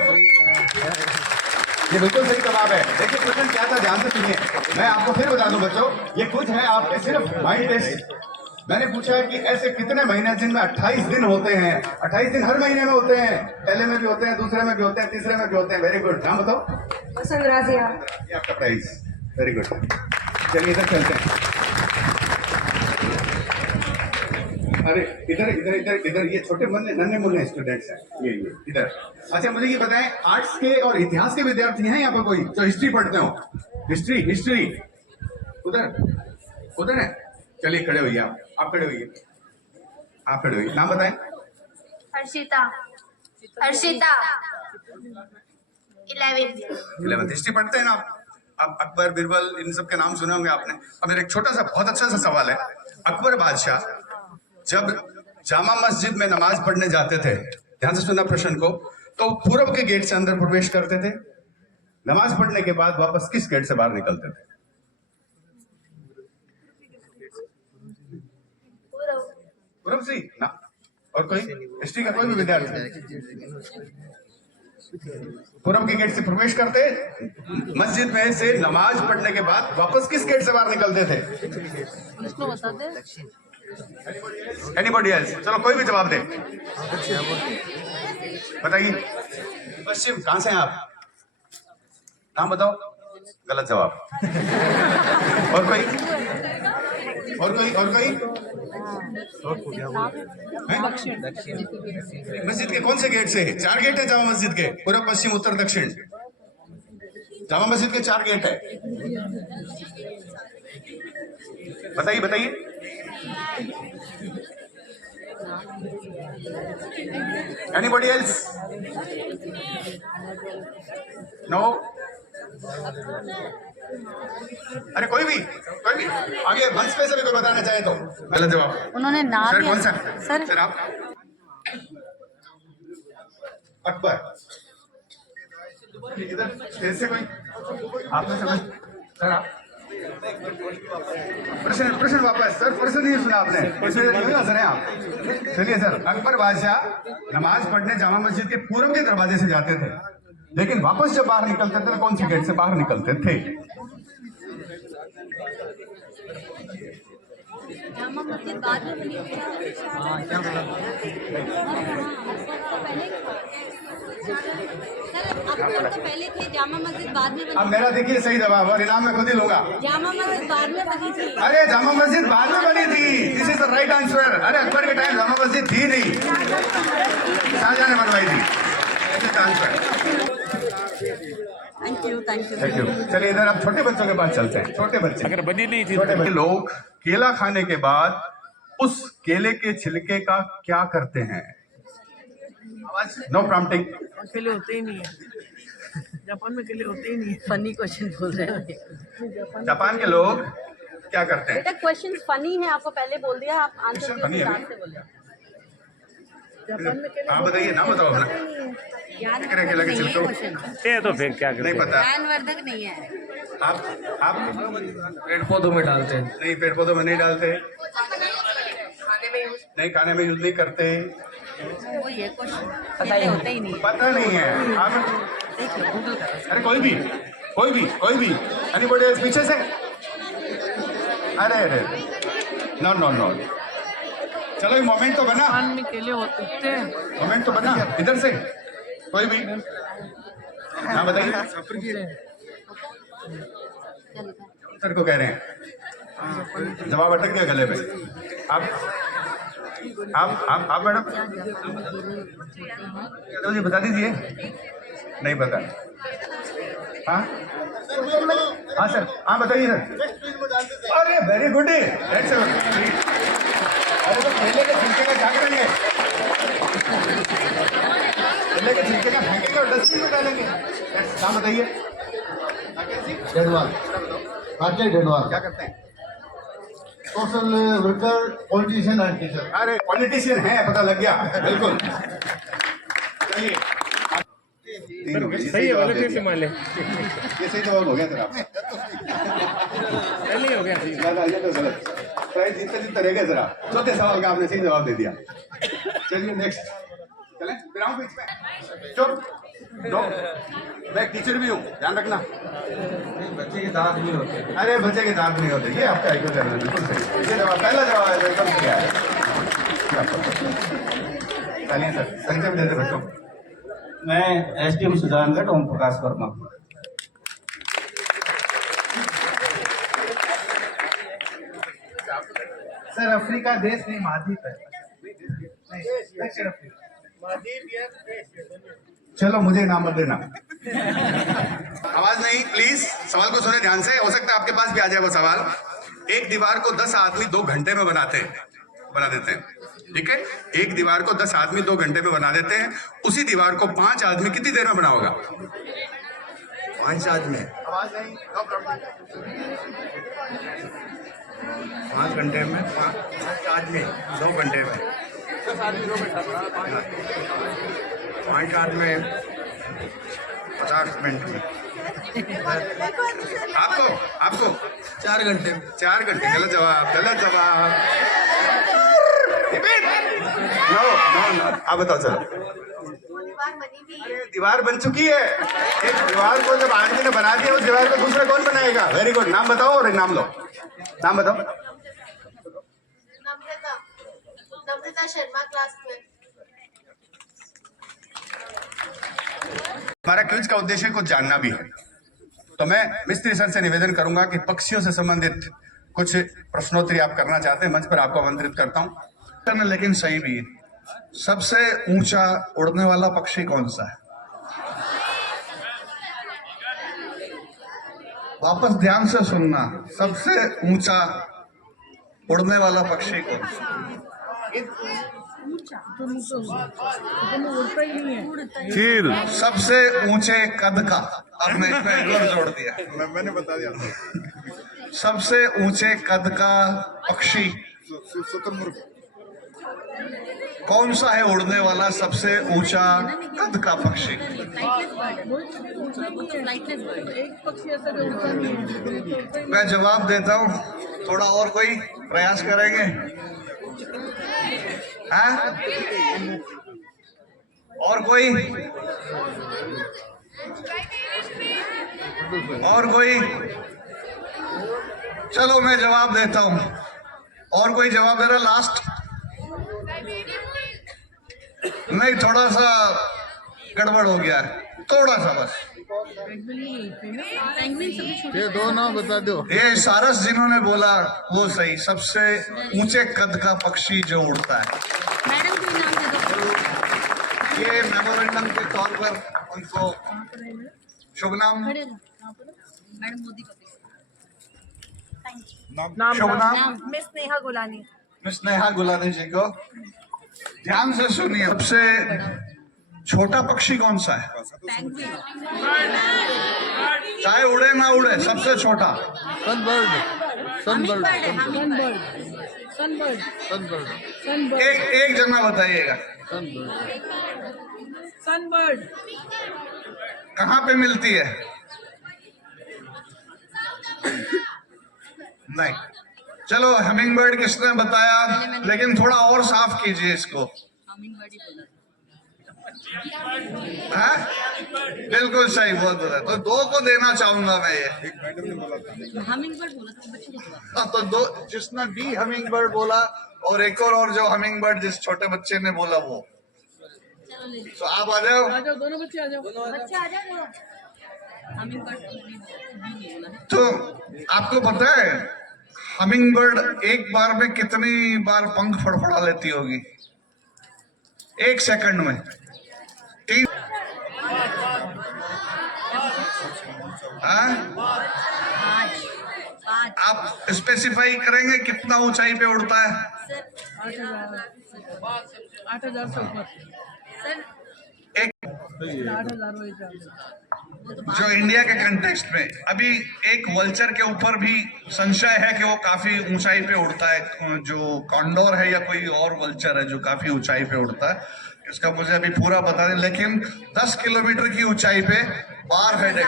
ये बिल्कुल सही जवाब है। देखिए क्वेश्चन क्या था, ध्यान से सुनिए। मैं आपको फिर बता दूं बच्चों, ये कुछ है आपके सिर्फ माइंड टेस्ट। मैंने पूछा है कि ऐसे कितने महीने जिनमें 28 दिन होते हैं। 28 दिन हर महीने में होते हैं, पहले में भी होते हैं, दूसरे में भी होते हैं, तीसरे में भी होते हैं। Very good. नाम बताओ। वसंत राजिया। ये आपका प्राइज। Very good. चलिए इधर चलते हैं। अरे इधर ये छोटे नन्हे मुन्ने स्टूडेंट्स हैं। ये इधर। अच्छा, मुझे ये बताएं, आर्ट्स के और इतिहास के विद्यार्थी हैं यहाँ पर कोई जो हिस्ट्री पढ़ते हो? हिस्ट्री उधर है। चलिए खड़े होइए। आप खड़े होइए। नाम बताएं। हर्षिता। 11th हिस्ट्री पढ़ते हैं ना आप अकबर, बीरबल, इन सब के नाम सुने होंगे आपने। अब मेरा एक छोटा सा बहुत अच्छा सा सवाल है। अकबर बादशाह जब जामा मस्जिद में नमाज पढ़ने जाते थे, ध्यान से सुनना प्रश्न को, तो पूरब के गेट से अंदर प्रवेश करते थे, नमाज पढ़ने के बाद वापस किस गेट से बाहर निकलते थे? पूरब से ना। और कोई हिस्ट्री का कोई भी विद्यार्थी पूरब के गेट से प्रवेश करते, मस्जिद में से नमाज पढ़ने के बाद वापस किस गेट से बाहर निकलते थे? Anybody else? चलो कोई भी जवाब दे, बताइए। पश्चिम। कहां से हैं आप? नाम बताओ। गलत जवाब। और कोई? और कोई? और कोई? मस्जिद के कौन से गेट से? 4 गेट है जामा मस्जिद के, पूर्व पश्चिम उत्तर दक्षिण। जामा मस्जिद के 4 गेट है। बताइए बताइए। Anybody else? नो? अरे कोई भी आगे मंच पे से भी कोई बताना चाहे तो। गलत जवाब। उन्होंने नाम सर कौन सा? सर आप? अकबर। इधर फिर से कोई आपने समझ? सर आप? प्रश्न वापस। सर प्रश्न नहीं सुना आपने, सर है आप। चलिए सर, अकबर बादशाह नमाज पढ़ने जामा मस्जिद के पूरब के दरवाजे से जाते थे, लेकिन वापस जब बाहर निकलते थे तो कौन से गेट से बाहर निकलते थे? जामा मस्जिद बाद में बनी थी। तो पहले थे, जामा मस्जिद बाद में बनी। अब मेरा देखिए सही जवाब, और इनाम मैं खुद ही लूंगा। जामा मस्जिद बाद में बनी थी। अरे जामा मस्जिद बाद में बनी थी, this is the right answer. अरे अकबर के टाइम जामा मस्जिद थी नहीं, शाहजहां ने बनवाई थी। Thank you. Thank you. चलिए इधर आप छोटे बच्चों के पास चलते हैं। छोटे बच्चे, अगर बनी नहीं थी, छोटे बच्चे लोग केला खाने के बाद उस केले के छिलके का क्या करते हैं? No prompting. केले होते ही नहीं है जापान में, केले होते ही नहीं है। फनी क्वेश्चन बोल रहे हो। जापान के लोग क्या करते हैं? बेटा क्वेश्चन फनी है, आपको पहले बोल दिया, आप आंसर भी फनी है उसी से बोले। आप बताइए ना, बताओ अपना। केला के छिलके ये तो फिर क्या नहीं पता। ज्ञानवर्धक नहीं है। आप पेड़ पौधों में डालते हैं। नहीं, पेड़ पौधों में नहीं डालते, नहीं खाने में यूज नहीं करते। वो ये क्वेश्चन केले होते ही नहीं है। पता नहीं है आप। अरे कोई भी एनीबॉडी पीछे से? अरे नो नो नो, चलो ये मोमेंट तो बना। जापान में केले होते हैं। मोमेंट तो बना। इधर से कोई भी हाँ बताइए। सर को कह रहे हैं, जवाब अटक गया गले में। आप मैडम तो जी बता दीजिए। नहीं पता। हाँ सर, हाँ बताइए सर। अरे वेरी गुड। अरे तो केले के छिलके का क्या करेंगे? केले के छिलके का फेंकेंगे और डस्टबिन में डालेंगे। नाम बताइए। डेडवाल, राकेश डेडवाल। क्या करते हैं? Social worker, politician and teacher. अरे पॉलिटिशियन है, पता लग गया। बिल्कुल चलिए। सही है, फिर से मान ले। ये सही जवाब हो गया सर आपका। पहले हो गया। ये तो गलत। प्राइस जीतते रह गए जरा। चौथे सवाल का आपने सही जवाब दे दिया। चलिए नेक्स्ट चलें। फिर आऊं बीच में। चुप। मैं एक टीचर भी हूँ, ध्यान रखना। बच्चे के दांत नहीं होते। अरे बच्चे के दांत नहीं होते, ये आपका आईक्यू चैनल है, बिल्कुल सही। ये जवाब पहला जवाब है, एकदम सही है। चलिए सर, संख्या भी देते बच्चों। मैं SDM Sujangarh Om Prakash Verma. Sir Africa देश नहीं, महाद्वीप है। दक्षिण अफ्रीका। चलो मुझे इनाम मत देना। आवाज नहीं, प्लीज सवाल को सुने ध्यान से। हो सकता है आपके पास भी आ जाए वो सवाल। एक दीवार को 10 आदमी 2 घंटे में बना देते हैं, ठीक है? एक दीवार को 10 आदमी 2 घंटे में बना देते हैं। उसी दीवार को 5 आदमी कितनी देर में बना होगा? 5 आदमी। आवाज नहीं, 5 घंटे में 5 आदमी 2 घंटे में। 10 आदमी 2 घंटे। पॉइंट कार्ड में 50 मिनट में आपको आपको 4 घंटे गलत जवाब नो आप बताओ चलो दीवार बन चुकी है। एक दीवार को जब आदमी ने बना दिया उस दीवार को दूसरा कौन बनाएगा? Very good. नाम बताओ और एक नाम लो। नाम बताओ। नम्रता शर्मा, क्लास 12। हमारा क्विज का उद्देश्य कुछ जानना भी है, तो मैं मिस्त्री सर से निवेदन करूंगा कि पक्षियों से संबंधित कुछ प्रश्नोत्तरी आप करना चाहते हैं, मंच पर आपको आमंत्रित करता हूं। लेकिन सही भी है। सबसे ऊंचा उड़ने वाला पक्षी कौन सा है? वापस ध्यान से सुनना। सबसे ऊंचा उड़ने वाला पक्षी कौन सा? चील। सबसे ऊंचे कद का। अब मैं इसमें एक और जोड़ दिया, मैंने बता दिया। सबसे ऊंचे कद का पक्षी कौन सा है? उड़ने वाला सबसे ऊंचा कद का पक्षी। मैं जवाब देता हूँ, थोड़ा और कोई प्रयास करेंगे? हाँ? और कोई? और कोई? चलो मैं जवाब देता हूँ। और कोई जवाब दे रहा? लास्ट? नहीं, थोड़ा सा गड़बड़ हो गया है, थोड़ा सा बस। ये 2 नाम बता दो। ये सारस जिन्होंने बोला वो सही। सबसे ऊंचे कद का पक्षी जो उड़ता है। मैडम के नाम दे दो। ये मेमोरेंडम के तौर पर उनको शुभ नाम। मैडम मोदी को शुभ नाम miss Neha Golani. Miss Neha Golani जी को ध्यान से सुनिए। सबसे छोटा पक्षी कौन सा है? चाहे उड़े ना उड़े, सबसे छोटा। एक जना बताइएगा। सनबर्ड। कहाँ पे मिलती है? नहीं, चलो हमिंग बर्ड किसने बताया, लेकिन थोड़ा और साफ कीजिए इसको। हाँ? बिल्कुल सही, बहुत बोला। तो 2 को देना चाहूंगा मैं ये। हाँ, तो 2 जिसने बी हमिंग बर्ड बोला और एक और जो हमिंग बर्ड जिस छोटे बच्चे ने बोला वो। तो आप आ जाओ। दोनों बच्चे आ जाओ। तो आपको पता है हमिंग बर्ड एक बार में कितनी बार पंख फड़फड़ा लेती होगी? 1 सेकंड में 3। हाँ? आप स्पेसिफाई करेंगे कितना ऊंचाई पे उड़ता है? 8,000 से ऊपर। जो इंडिया के कंटेक्स्ट में अभी एक वल्चर के ऊपर भी संशय है कि वो काफी ऊंचाई पे उड़ता है, जो कॉन्डोर है या कोई और वल्चर है जो काफी ऊंचाई पे उड़ता है। इसका मुझे अभी पूरा बता दें, लेकिन 10 किलोमीटर की ऊंचाई पे बार हेडेड।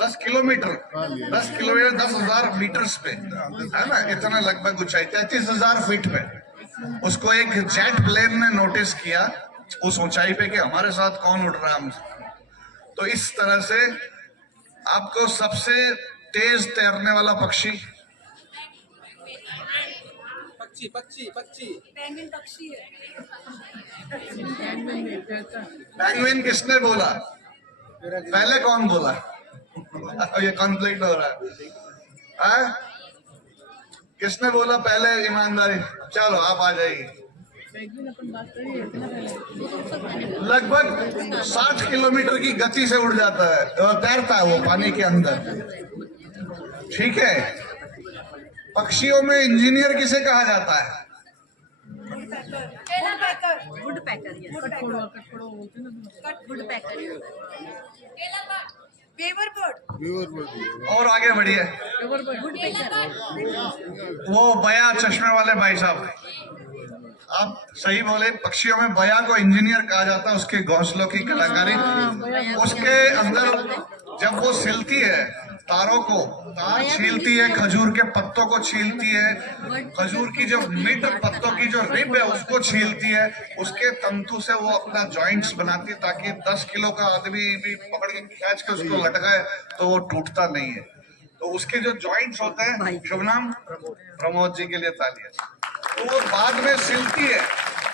10 किलोमीटर 10,000 मीटर्स पे है ना, इतना लगभग ऊंचाई 33,000 फीट पे। उसको एक जेट प्लेन ने नोटिस किया उस ऊंचाई पे कि हमारे साथ कौन उड़ रहा है हमसे। तो इस तरह से आपको सबसे तेज तैरने वाला पक्षी पेंगुइन किसने बोला? पहले कौन बोला? ये कॉन्फ्लिक्ट हो रहा है। किसने बोला पहले? ईमानदारी। चलो आप आ जाइए। लगभग 60 किलोमीटर की गति से उड़ जाता है, तैरता है वो पानी के अंदर। ठीक है। पक्षियों में इंजीनियर किसे कहा जाता है? वुड पैकर। और आगे बढ़िए। वो बया चश्मे वाले भाई साहब, आप सही बोले, पक्षियों में बया को इंजीनियर कहा जाता है, उसके घोंसलों की कलाकारी। उसके अंदर जब वो सिलती है तारों को, तार छीलती है, खजूर के पत्तों को छीलती है, खजूर की जो मिड पत्तों की जो रिब है उसको छीलती है, उसके तंतु से वो अपना जॉइंट्स बनाती है ताकि 10 किलो का आदमी भी पकड़ के खींच के उसको लटकाए तो वो टूटता नहीं है। तो उसके जो जॉइंट्स होते हैं, शुभ नाम प्रमोद जी के लिए तालियां। तो वो बाद में सिलती है,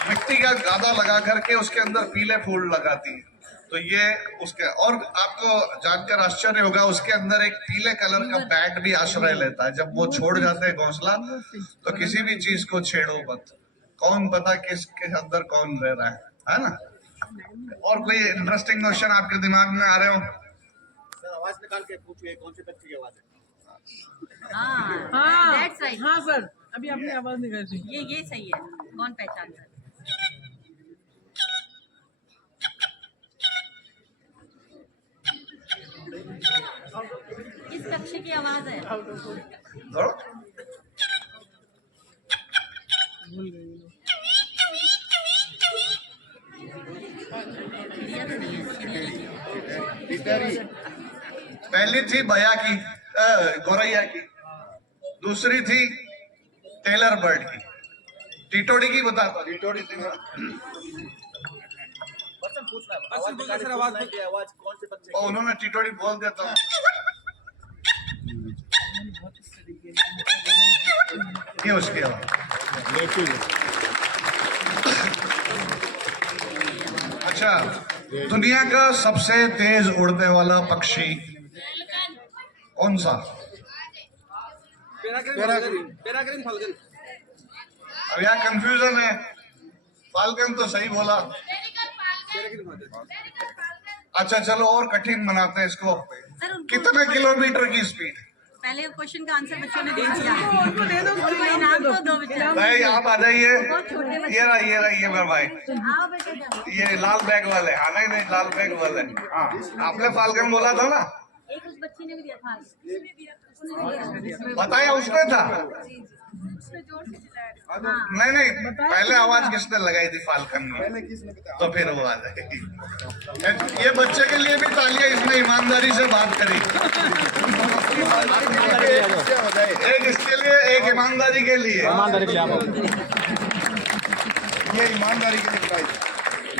मिट्टी का गादा लगा करके उसके अंदर पीले फूल लगाती है। तो ये उसके, और आपको जानकर आश्चर्य होगा, उसके अंदर एक पीले कलर का बैट भी आश्रय लेता है। जब वो छोड़ जाते हैं घोंसला तो किसी भी चीज को छेड़ो मत, कौन पता किसके अंदर कौन रह रहा है ना। और कोई इंटरेस्टिंग क्वेश्चन आपके दिमाग में आ रहे हो? आवाज निकाल के पूछिए कौन से पक्षी की आवाज है। That's right. हाँ सर, अभी आपने आवाज निकाल दी। ये सही है, कौन पहचानता है? किस पक्षी की आवाज है? पहली थी बया की, गौरैया की, दूसरी थी टेलर बर्ड की, टिटोड़ी की बताता। टिटोड़ी थी ना, आवाज कौन से पक्षी की? उन्होंने टिटोड़ी बोल दिया था। ये उसकी आवाज। अच्छा, दुनिया का सबसे तेज उड़ने वाला पक्षी कौन सा? पेराग्रीन फाल्कन। अब यहाँ कंफ्यूजन है, फाल्कन तो सही बोला। अच्छा चलो और कठिन बनाते हैं इसको। कितने किलोमीटर की स्पीड? पहले क्वेश्चन का आंसर बच्चों ने दे दिया, उनको इनाम तो दो बेचारे। भाई आप आ जाइए, ये रहा मेरा भाई, आओ बेटे। ये लाल बैग वाले। हाँ नहीं लाल बैग वाले। हाँ आपने फाल्कन बोला था ना? एक उस बच्ची ने भी दिया था। बताया उसने था? नहीं पहले आवाज किसने लगाई थी फाल्कन में? तो फिर वो आ जाएगी। ये बच्चे के लिए भी तालियां, इसने ईमानदारी से बात करी। एक इसके लिए, एक ईमानदारी के लिए। ये ईमानदारी के लिए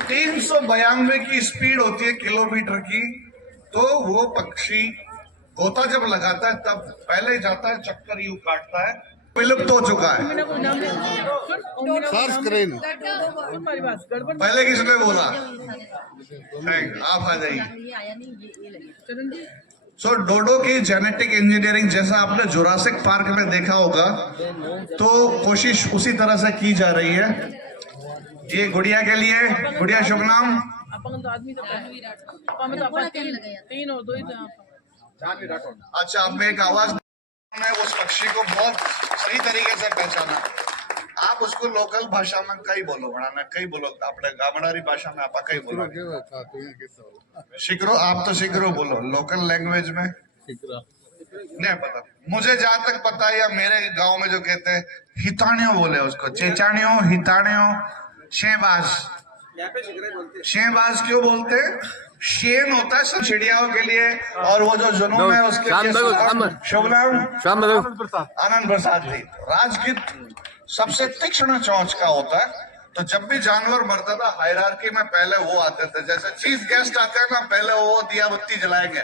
392 की स्पीड होती है किलोमीटर की। तो वो पक्षी गोता जब लगाता है तब पहले ही जाता है, चक्कर यूं काटता है, विलुप्त हो चुका है। पहले किसने बोला? आप आ जाइए। सो डोडो की जेनेटिक इंजीनियरिंग जैसा आपने जुरासिक पार्क में देखा होगा, तो कोशिश उसी तरह से की जा रही है। ये गुड़िया के लिए, गुड़िया शुभ नाम। अच्छा, अब एक आवाज में उस पक्षी को बहुत सही तरीके से पहचाना। आप उसको लोकल भाषा में कई बोलो, बनाना कई बोलो, अपने गामडारी भाषा में आप कई बोलो। शिकरो, आप तो शिकरो बोलो, लोकल लैंग्वेज में नहीं पता मुझे। जहां तक पता है, या मेरे गांव में जो कहते हैं हिताणियों बोले उसको, चेचाणियों, हिताणियों, शेबाज। शेबाज क्यों बोलते हैं? शेन होता है चिड़ियाओं के लिए, और वो जो जुनून है उसके लिए। शुभ नाम? आनंद प्रसाद जी। राजगीत सबसे तीक्ष्ण चोंच का होता है, तो जब भी जानवर मरता था हायरार्की में पहले वो आते थे। जैसे चीफ गेस्ट आते हैं ना, पहले वो दिया बत्ती जलाएंगे।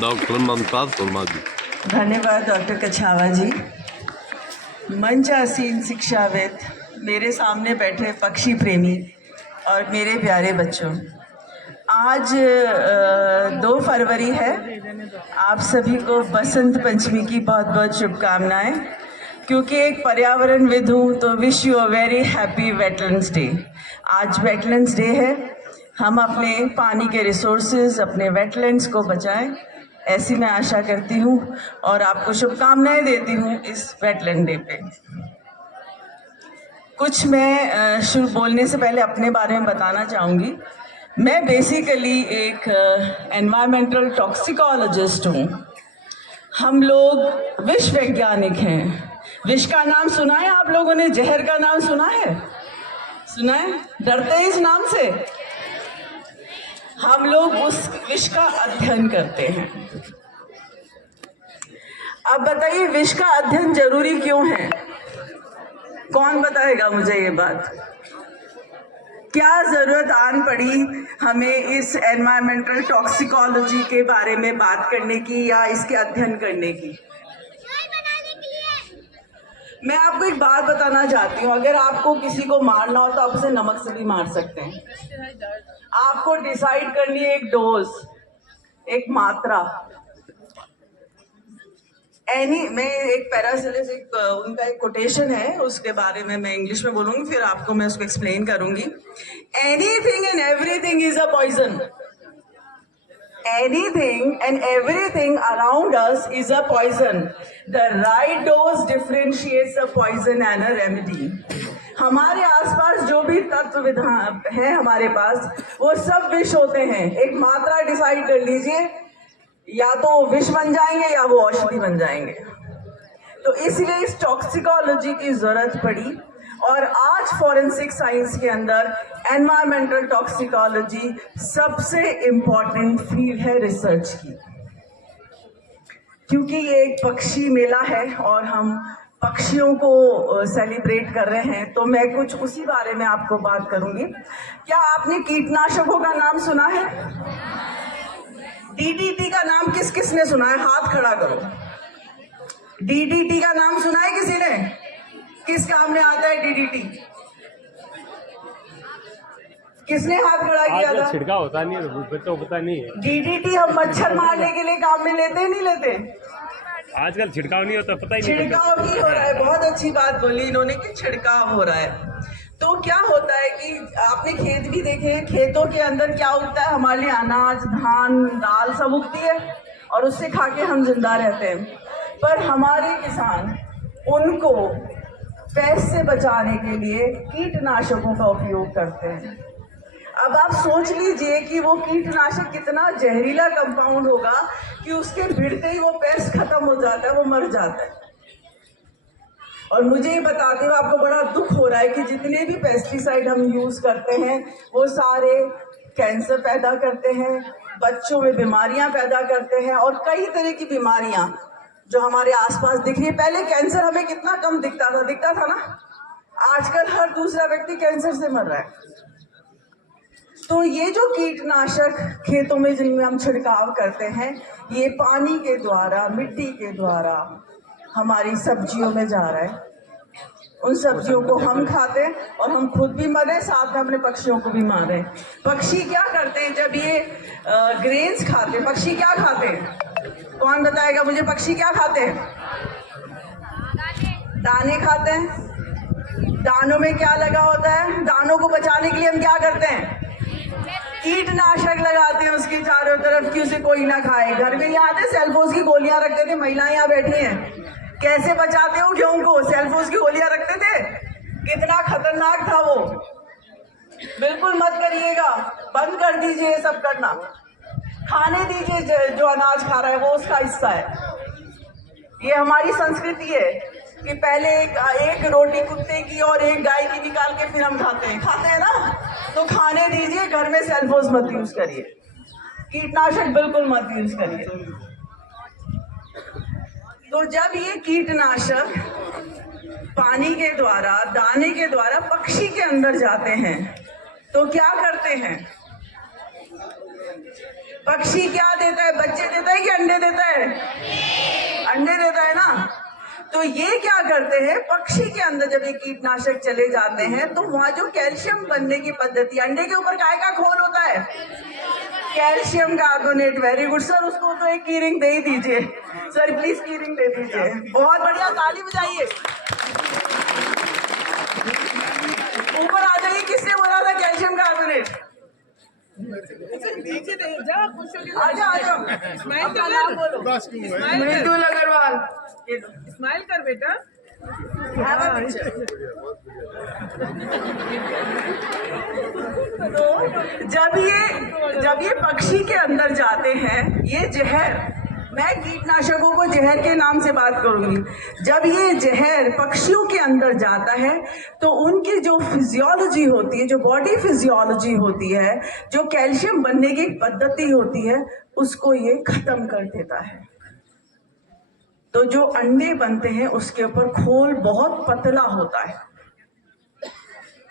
डॉक्टर ममता शर्मा जी। धन्यवाद डॉक्टर कछावा जी। मंच आसीन शिक्षाविद, मेरे सामने बैठे पक्षी प्रेमी और मेरे प्यारे बच्चों, आज 2 फरवरी है। आप सभी को बसंत पंचमी की बहुत बहुत शुभकामनाएं। क्योंकि एक पर्यावरणविद हूँ तो wish you a very happy wetlands day. आज वेटलैंड्स डे है, हम अपने पानी के रिसोर्सेज, अपने वेटलैंड्स को बचाएं, ऐसी मैं आशा करती हूँ और आपको शुभकामनाएं देती हूँ इस वेटलैंड डे पे। कुछ मैं शुरू बोलने से पहले अपने बारे में बताना चाहूँगी। मैं बेसिकली एक एनवायरमेंटल टॉक्सिकोलॉजिस्ट हूँ। हम लोग विश्व वैज्ञानिक हैं, विष का नाम सुना है आप लोगों ने? जहर का नाम सुना है? सुना है? डरते हैं इस नाम से? हम लोग उस विष का अध्ययन करते हैं। अब बताइए विष का अध्ययन जरूरी क्यों है? कौन बताएगा मुझे ये बात? क्या जरूरत आन पड़ी हमें इस एनवायरमेंटल टॉक्सिकोलॉजी के बारे में बात करने की या इसके अध्ययन करने की? मैं आपको एक बात बताना चाहती हूँ, अगर आपको किसी को मारना हो तो आप उसे नमक से भी मार सकते हैं। आपको डिसाइड करनी है एक डोज, एक मात्रा। मैं एक पैरासिलिस उनका एक कोटेशन है, उसके बारे में मैं इंग्लिश में बोलूंगी, फिर आपको मैं उसको एक्सप्लेन करूंगी। Anything and everything is a poison. Anything and everything around us is a poison. The right dose differentiates a poison and a remedy. हमारे आसपास जो भी तत्व विधान है हमारे पास, वो सब विष होते हैं। एक मात्रा डिसाइड कर लीजिए, या तो विष बन जाएंगे या वो औषधि बन जाएंगे। तो इसलिए इस टॉक्सिकोलॉजी की जरूरत पड़ी, और आज फॉरेंसिक साइंस के अंदर एनवायरमेंटल टॉक्सिकोलॉजी सबसे इम्पॉर्टेंट फील्ड है रिसर्च की, क्योंकि ये एक पक्षी मेला है और हम पक्षियों को सेलिब्रेट कर रहे हैं। तो मैं कुछ उसी बारे में आपको बात करूंगी। क्या आपने कीटनाशकों का नाम सुना है? डीडीटी का नाम किस किस ने सुना है? हाथ खड़ा करो। डीडीटी का नाम सुना है किसी ने? किस काम में आता है डीडीटी? किसने हाथ खड़ा किया था? छिड़काव होता नहीं है तो पता नहीं है। डीडीटी हम मच्छर मारने के लिए काम में लेते हैं, नहीं लेते? आजकल छिड़काव नहीं होता, पता ही नहीं। छिड़काव भी हो रहा है। बहुत अच्छी बात बोली इन्होंने कि छिड़काव हो रहा है। तो क्या होता है कि आपने खेत भी देखे हैं, खेतों के अंदर क्या उगता है? हमारे लिए अनाज, धान, दाल सब उगती है और उससे खा के हम जिंदा रहते हैं। पर हमारे किसान उनको पेस्ट से बचाने के लिए कीटनाशकों का उपयोग करते हैं। अब आप सोच लीजिए कि वो कीटनाशक कितना जहरीला कंपाउंड होगा कि उसके भिड़ते ही वो पेस्ट खत्म हो जाता है, वो मर जाता है। और मुझे ये बताते हुए आपको बड़ा दुख हो रहा है कि जितने भी पेस्टिसाइड हम यूज करते हैं वो सारे कैंसर पैदा करते हैं, बच्चों में बीमारियां पैदा करते हैं, और कई तरह की बीमारियां जो हमारे आसपास दिख रही है। पहले कैंसर हमें कितना कम दिखता था ना? आजकल हर दूसरा व्यक्ति कैंसर से मर रहा है। तो ये जो कीटनाशक खेतों में जिनमें हम छिड़काव करते हैं, ये पानी के द्वारा, मिट्टी के द्वारा हमारी सब्जियों में जा रहा है। उन सब्जियों को हम खाते हैं और हम खुद भी मरे, साथ में अपने पक्षियों को भी मारे। पक्षी क्या करते हैं जब ये ग्रेन्स खाते हैं? पक्षी क्या खाते हैं? कौन बताएगा मुझे? पक्षी क्या खाते हैं? दाने खाते हैं। दानों में क्या लगा होता है? दानों को बचाने के लिए हम क्या करते हैं? कीटनाशक लगाते हैं उसके चारों तरफ कि उसे कोई ना खाए। घर में याद है सेल्फोस की गोलियां रखते थे, महिलाएं यहाँ बैठी हैं, कैसे बचाते हो गेहूं को? सेल्फोस की गोलियां रखते थे। कितना खतरनाक था वो। बिल्कुल मत करिएगा, बंद कर दीजिए ये सब करना। खाने दीजिए, जो अनाज खा रहा है वो उसका हिस्सा है। ये हमारी संस्कृति है कि पहले एक रोटी कुत्ते की और एक गाय की निकाल के फिर हम खाते हैं ना? तो खाने दीजिए, घर में सेल्फोस मत यूज करिए, कीटनाशक बिल्कुल मत यूज करिए। तो जब ये कीटनाशक पानी के द्वारा, दाने के द्वारा पक्षी के अंदर जाते हैं तो क्या करते हैं? पक्षी क्या देता है? बच्चे देता है कि अंडे देता है? अंडे देता है ना? तो ये क्या करते हैं? पक्षी के अंदर जब ये कीटनाशक चले जाते हैं तो वहां जो कैल्शियम बनने की पद्धति, अंडे के ऊपर काय का खोल होता है? Calcium carbonate. Very good sir, उसको तो एक की रिंग दे ही दीजिए सर, प्लीज की रिंग दे दीजिए। बहुत बढ़िया, ताली बजाइए। ऊपर आ जाइए। किसने बोला था कैल्शियम कार्बोनेट? आजा। मृदुल अग्रवाल, स्माइल कर बेटा। तो जब ये पक्षी के अंदर जाते हैं, ये जहर, मैं कीटनाशकों को जहर के नाम से बात करूंगी। जब ये जहर पक्षियों के अंदर जाता है तो उनकी जो फिजियोलॉजी होती है, जो बॉडी फिजियोलॉजी होती है, जो कैल्शियम बनने की पद्धति होती है, उसको ये खत्म कर देता है। तो जो अंडे बनते हैं उसके ऊपर खोल बहुत पतला होता है।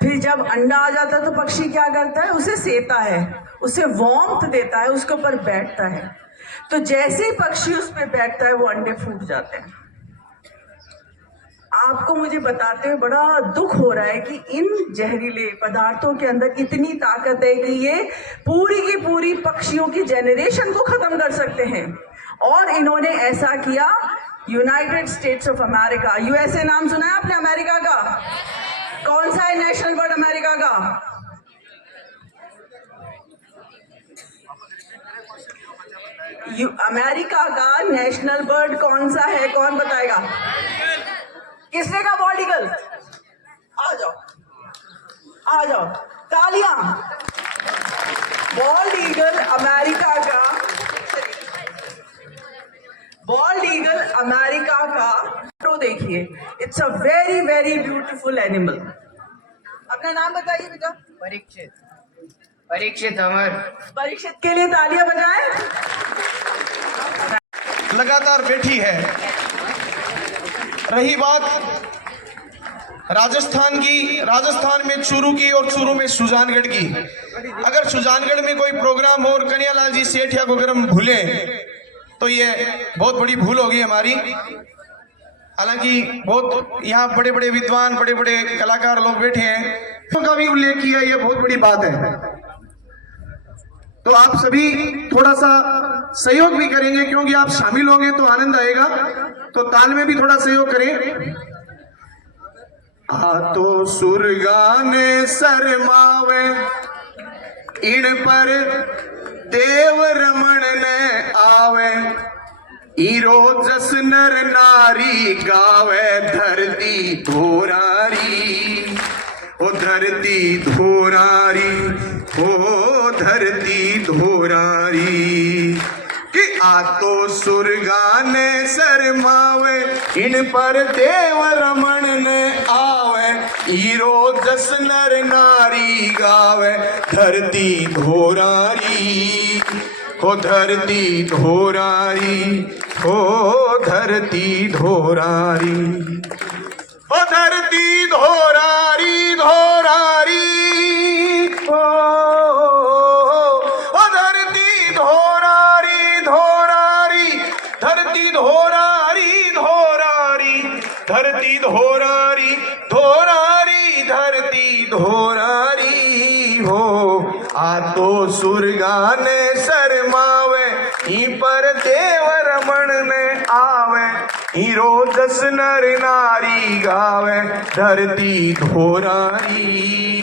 फिर जब अंडा आ जाता है तो पक्षी क्या करता है, उसे सेता है, उसे वार्मथ देता है, उसके ऊपर बैठता है। तो जैसे ही पक्षी उस पर बैठता है वो अंडे फूट जाते हैं। आपको मुझे बताते हुए बड़ा दुख हो रहा है कि इन जहरीले पदार्थों के अंदर इतनी ताकत है कि ये पूरी की पूरी पक्षियों की जेनरेशन को खत्म कर सकते हैं। और इन्होंने ऐसा किया United states of America, USA नाम सुना है आपने अमेरिका का? कौन सा है नेशनल बर्ड अमेरिका का? अमेरिका का नेशनल बर्ड कौन सा है, कौन बताएगा? किसने का? Bold eagle. आ जाओ आ जाओ, तालियां। बॉल्ड ईगल अमेरिका का, बॉल्ड ईगल अमेरिका का तो देखिए, it's a very very beautiful animal. अपना नाम बताइए बेटा। परीक्षित। परीक्षित अमर। परीक्षित के लिए तालियां बजाएं। लगातार बैठी है। रही बात राजस्थान की, राजस्थान में चूरू की और चूरू में सुजानगढ़ की। अगर सुजानगढ़ में कोई प्रोग्राम हो और कन्हैयालाल जी सेठिया को अगर हम भूले तो ये बहुत बड़ी भूल होगी हमारी। हालांकि बहुत यहाँ बड़े बड़े विद्वान, बड़े बड़े कलाकार लोग बैठे हैं, उनका भी उल्लेख किया, ये बहुत बड़ी बात है। तो आप सभी थोड़ा सा सहयोग भी करेंगे, क्योंकि आप शामिल होंगे तो आनंद आएगा। तो ताल में भी थोड़ा सहयोग करें। आ तो सुरगाने शर्मावे इन पर देव रमण ने आवे, ईरो जस नर नारी गावे धरती धोरारी, ओ धरती धोरारी, ओ धरती धोरारी। कि आ तो सुरगाने शर्मावे इन पर देव रमण ने आवे, हीरो जस नर नारी गावे धरती धोरारी, हो धरती धोरारी, हो धरती धोरारी, हो धरती धोरारी धोरारी, हो धरती धोरारी धोरारी, धरती धोरारी धोरारी, धरती धोरारी धोरारी, धरती धोरारी। हो आ तो सुरगाने शर्मावे ई पर देव रमण ने आवे, हीरो जस नर नारी गावे धरती धोरारी,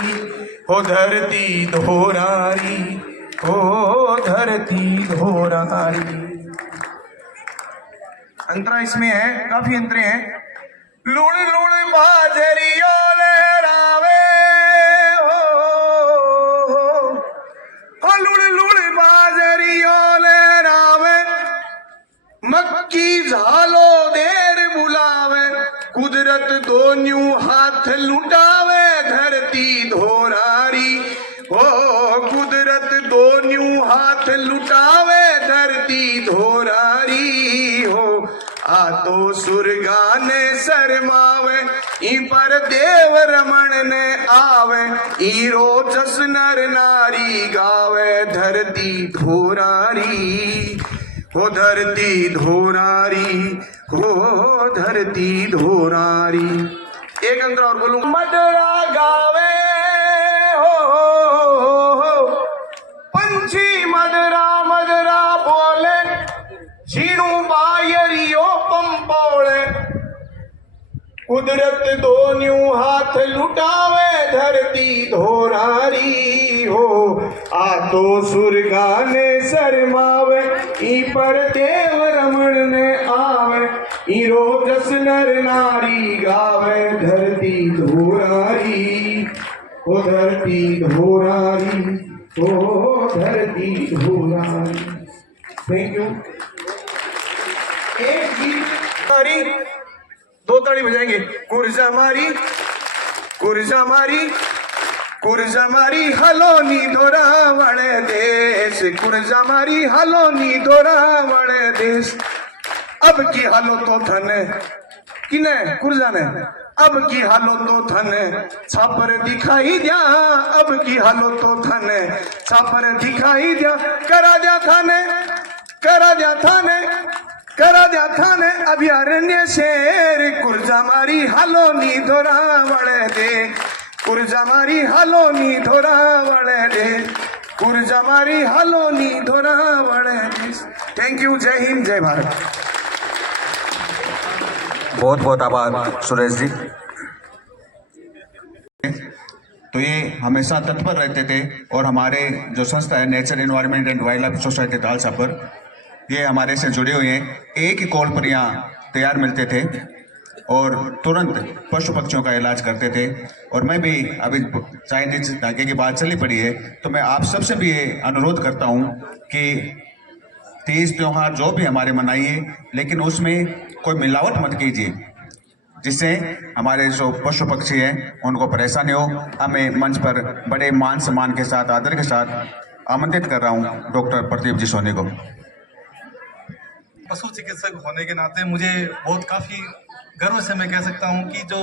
हो धरती धोरारी, हो धरती धोरारी। अंतरा इसमें है, काफी अंतरे हैं। लूण लूण बाजरियो लहरावे, हो लूण लूण बाजरियो लहरावे, मक्की झालो देर बुलावे, कुदरत दोन्यू हाथ लुटावे धरती धोरारी, हो कुदरत दोन्यू हाथ लुटावे धरती धोरारी। हो आ तो सुरगाने शर्मावे ई पर देव रमण ने आवे, हीरो जस नर नारी गावे धरती धोरारी, हो धरती धोरारी, हो धरती धोरारी। एक अंतरा और बोलूं। मडरा गावे हो पंछी मदरा मदरा बोले, झीणू बायरियो पंपोले, कुदरत दोन्यू हाथ लुटावे धरती धोरारी। हो आ तो सुरगाने शर्मावे ई पर देव रमण ने आवे, हीरो जस नर नारी गावे धरती धोरारी, हो धरती धोरारी, हो धरती धोरारी। Thank you. मारी, दो ताड़ी बजाएंगे। कुर्जा मारी, कुर्जा मारी, कुर्जा मारी हलोनी धोरा वाले देश, कुर्जा मारी हलोनी धोरा वाले देश। अब की हालो तो थन किने कुर्जा ने, अब की हालो तो थन छापर दिखाई दिया, अब की हालो तो थन छापर दिखाई दिया। करा दिया थाने, करा दिया थाने, करा दिया थाने अभयारण्य शेर। कुर्जा मारी हालोनी धोरा वाले दे, कुर्जा मारी हालोनी धोरा वाले दे, कुर्जा मारी हालोनी धोरा वाले दे। Thank you. जय हिंद, जय भारत। बहुत बहुत आभार सुरेश जी। तो ये हमेशा तत्पर रहते थे और हमारे जो संस्था है nature environment and wild life society Tal Chhapar, ये हमारे से जुड़े हुए हैं। एक ही कॉल पर यहाँ तैयार मिलते थे और तुरंत पशु पक्षियों का इलाज करते थे। और मैं भी अभी चाइनीज धागे की बात चली पड़ी है, तो मैं आप सबसे भी ये अनुरोध करता हूँ कि तीज त्योहार जो भी हमारे मनाइए, लेकिन उसमें कोई मिलावट मत कीजिए, जिससे हमारे जो पशु पक्षी हैं उनको परेशानी हो। हमें मंच पर बड़े मान सम्मान के साथ, आदर के साथ आमंत्रित कर रहा हूँ डॉक्टर प्रदीप जी सोनी को। पशु चिकित्सक होने के नाते मुझे बहुत काफ़ी गर्व से मैं कह सकता हूँ कि जो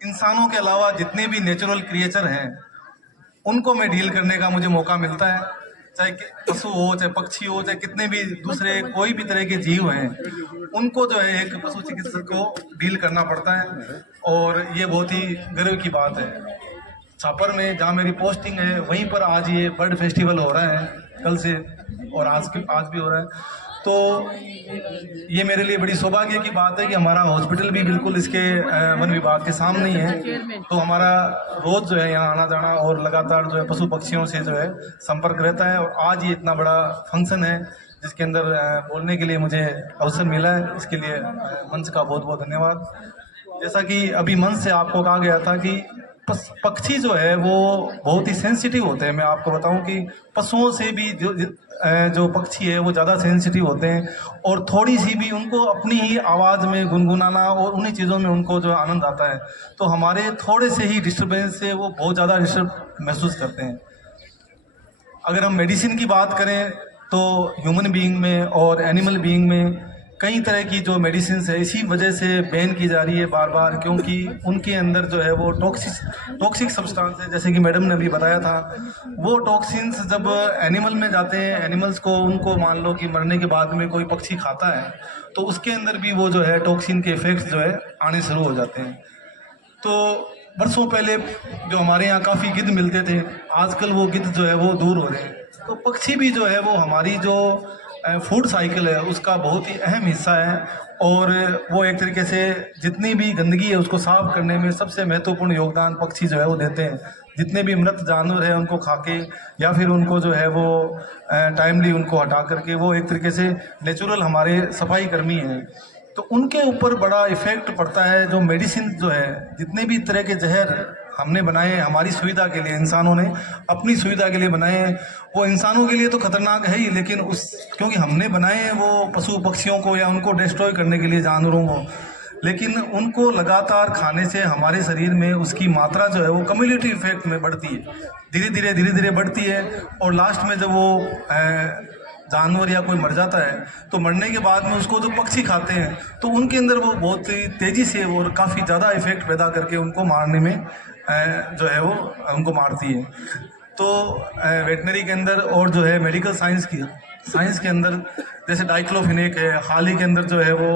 इंसानों के अलावा जितने भी नेचुरल क्रिएचर हैं उनको मैं डील करने का मुझे मौका मिलता है। चाहे पशु हो, चाहे पक्षी हो, चाहे कितने भी दूसरे कोई भी तरह के जीव हैं, उनको जो है एक पशु चिकित्सक को डील करना पड़ता है। और ये बहुत ही गर्व की बात है। छापर में जहाँ मेरी पोस्टिंग है वहीं पर आज ये बर्ड फेस्टिवल हो रहा है, कल से, और आज भी हो रहा है। तो ये मेरे लिए बड़ी सौभाग्य की बात है कि हमारा हॉस्पिटल भी बिल्कुल इसके वन विभाग के सामने ही है। तो हमारा रोज़ जो है यहाँ आना जाना और लगातार जो है पशु पक्षियों से जो है संपर्क रहता है। और आज ये इतना बड़ा फंक्शन है जिसके अंदर बोलने के लिए मुझे अवसर मिला है, इसके लिए मंच का बहुत बहुत धन्यवाद। जैसा कि अभी मंच से आपको कहा गया था कि पक्षी जो है वो बहुत ही सेंसिटिव होते हैं। मैं आपको बताऊं कि पशुओं से भी जो पक्षी है वो ज़्यादा सेंसिटिव होते हैं, और थोड़ी सी भी उनको अपनी ही आवाज़ में गुनगुनाना और उन्हीं चीज़ों में उनको जो आनंद आता है, तो हमारे थोड़े से ही डिस्टर्बेंस से वो बहुत ज़्यादा डिस्टर्ब महसूस करते हैं। अगर हम मेडिसिन की बात करें तो ह्यूमन बीइंग में और एनिमल बीइंग में कई तरह की जो मेडिसिन है इसी वजह से बैन की जा रही है बार बार, क्योंकि उनके अंदर जो है वो टॉक्सिक सब्सटेंस है। जैसे कि मैडम ने अभी बताया था, वो टॉक्सिन्स जब एनिमल में जाते हैं, एनिमल्स को उनको मान लो कि मरने के बाद में कोई पक्षी खाता है तो उसके अंदर भी वो जो है टॉक्सिन के इफेक्ट्स जो है आने शुरू हो जाते हैं। तो बरसों पहले जो हमारे यहाँ काफ़ी गिद्ध मिलते थे, आजकल वो गिद्ध जो है वो दूर हो रहे हैं। तो पक्षी भी जो है वो हमारी जो फूड साइकिल है उसका बहुत ही अहम हिस्सा है, और वो एक तरीके से जितनी भी गंदगी है उसको साफ करने में सबसे महत्वपूर्ण योगदान पक्षी जो है वो देते हैं। जितने भी मृत जानवर हैं उनको खाके या फिर उनको जो है वो टाइमली उनको हटा करके, वो एक तरीके से नेचुरल हमारे सफाई कर्मी हैं। तो उनके ऊपर बड़ा इफेक्ट पड़ता है। जो मेडिसिन जो है, जितने भी तरह के जहर हमने बनाए हैं हमारी सुविधा के लिए, इंसानों ने अपनी सुविधा के लिए बनाए हैं, वो इंसानों के लिए तो खतरनाक है ही, लेकिन क्योंकि हमने बनाए हैं वो पशु पक्षियों को या उनको डिस्ट्रॉय करने के लिए, जानवरों को, लेकिन उनको लगातार खाने से हमारे शरीर में उसकी मात्रा जो है वो कम्युनिटी इफेक्ट में बढ़ती है, धीरे धीरे बढ़ती है। और लास्ट में जब वो जानवर या कोई मर जाता है तो मरने के बाद में उसको जो पक्षी खाते हैं तो उनके अंदर वो बहुत ही तेज़ी से और काफ़ी ज़्यादा इफेक्ट पैदा करके उनको मारने में जो है वो उनको मारती है। तो वेटनरी के अंदर और जो है मेडिकल साइंस के अंदर जैसे डाइक्लोफिनेक है, हाल ही के अंदर जो है वो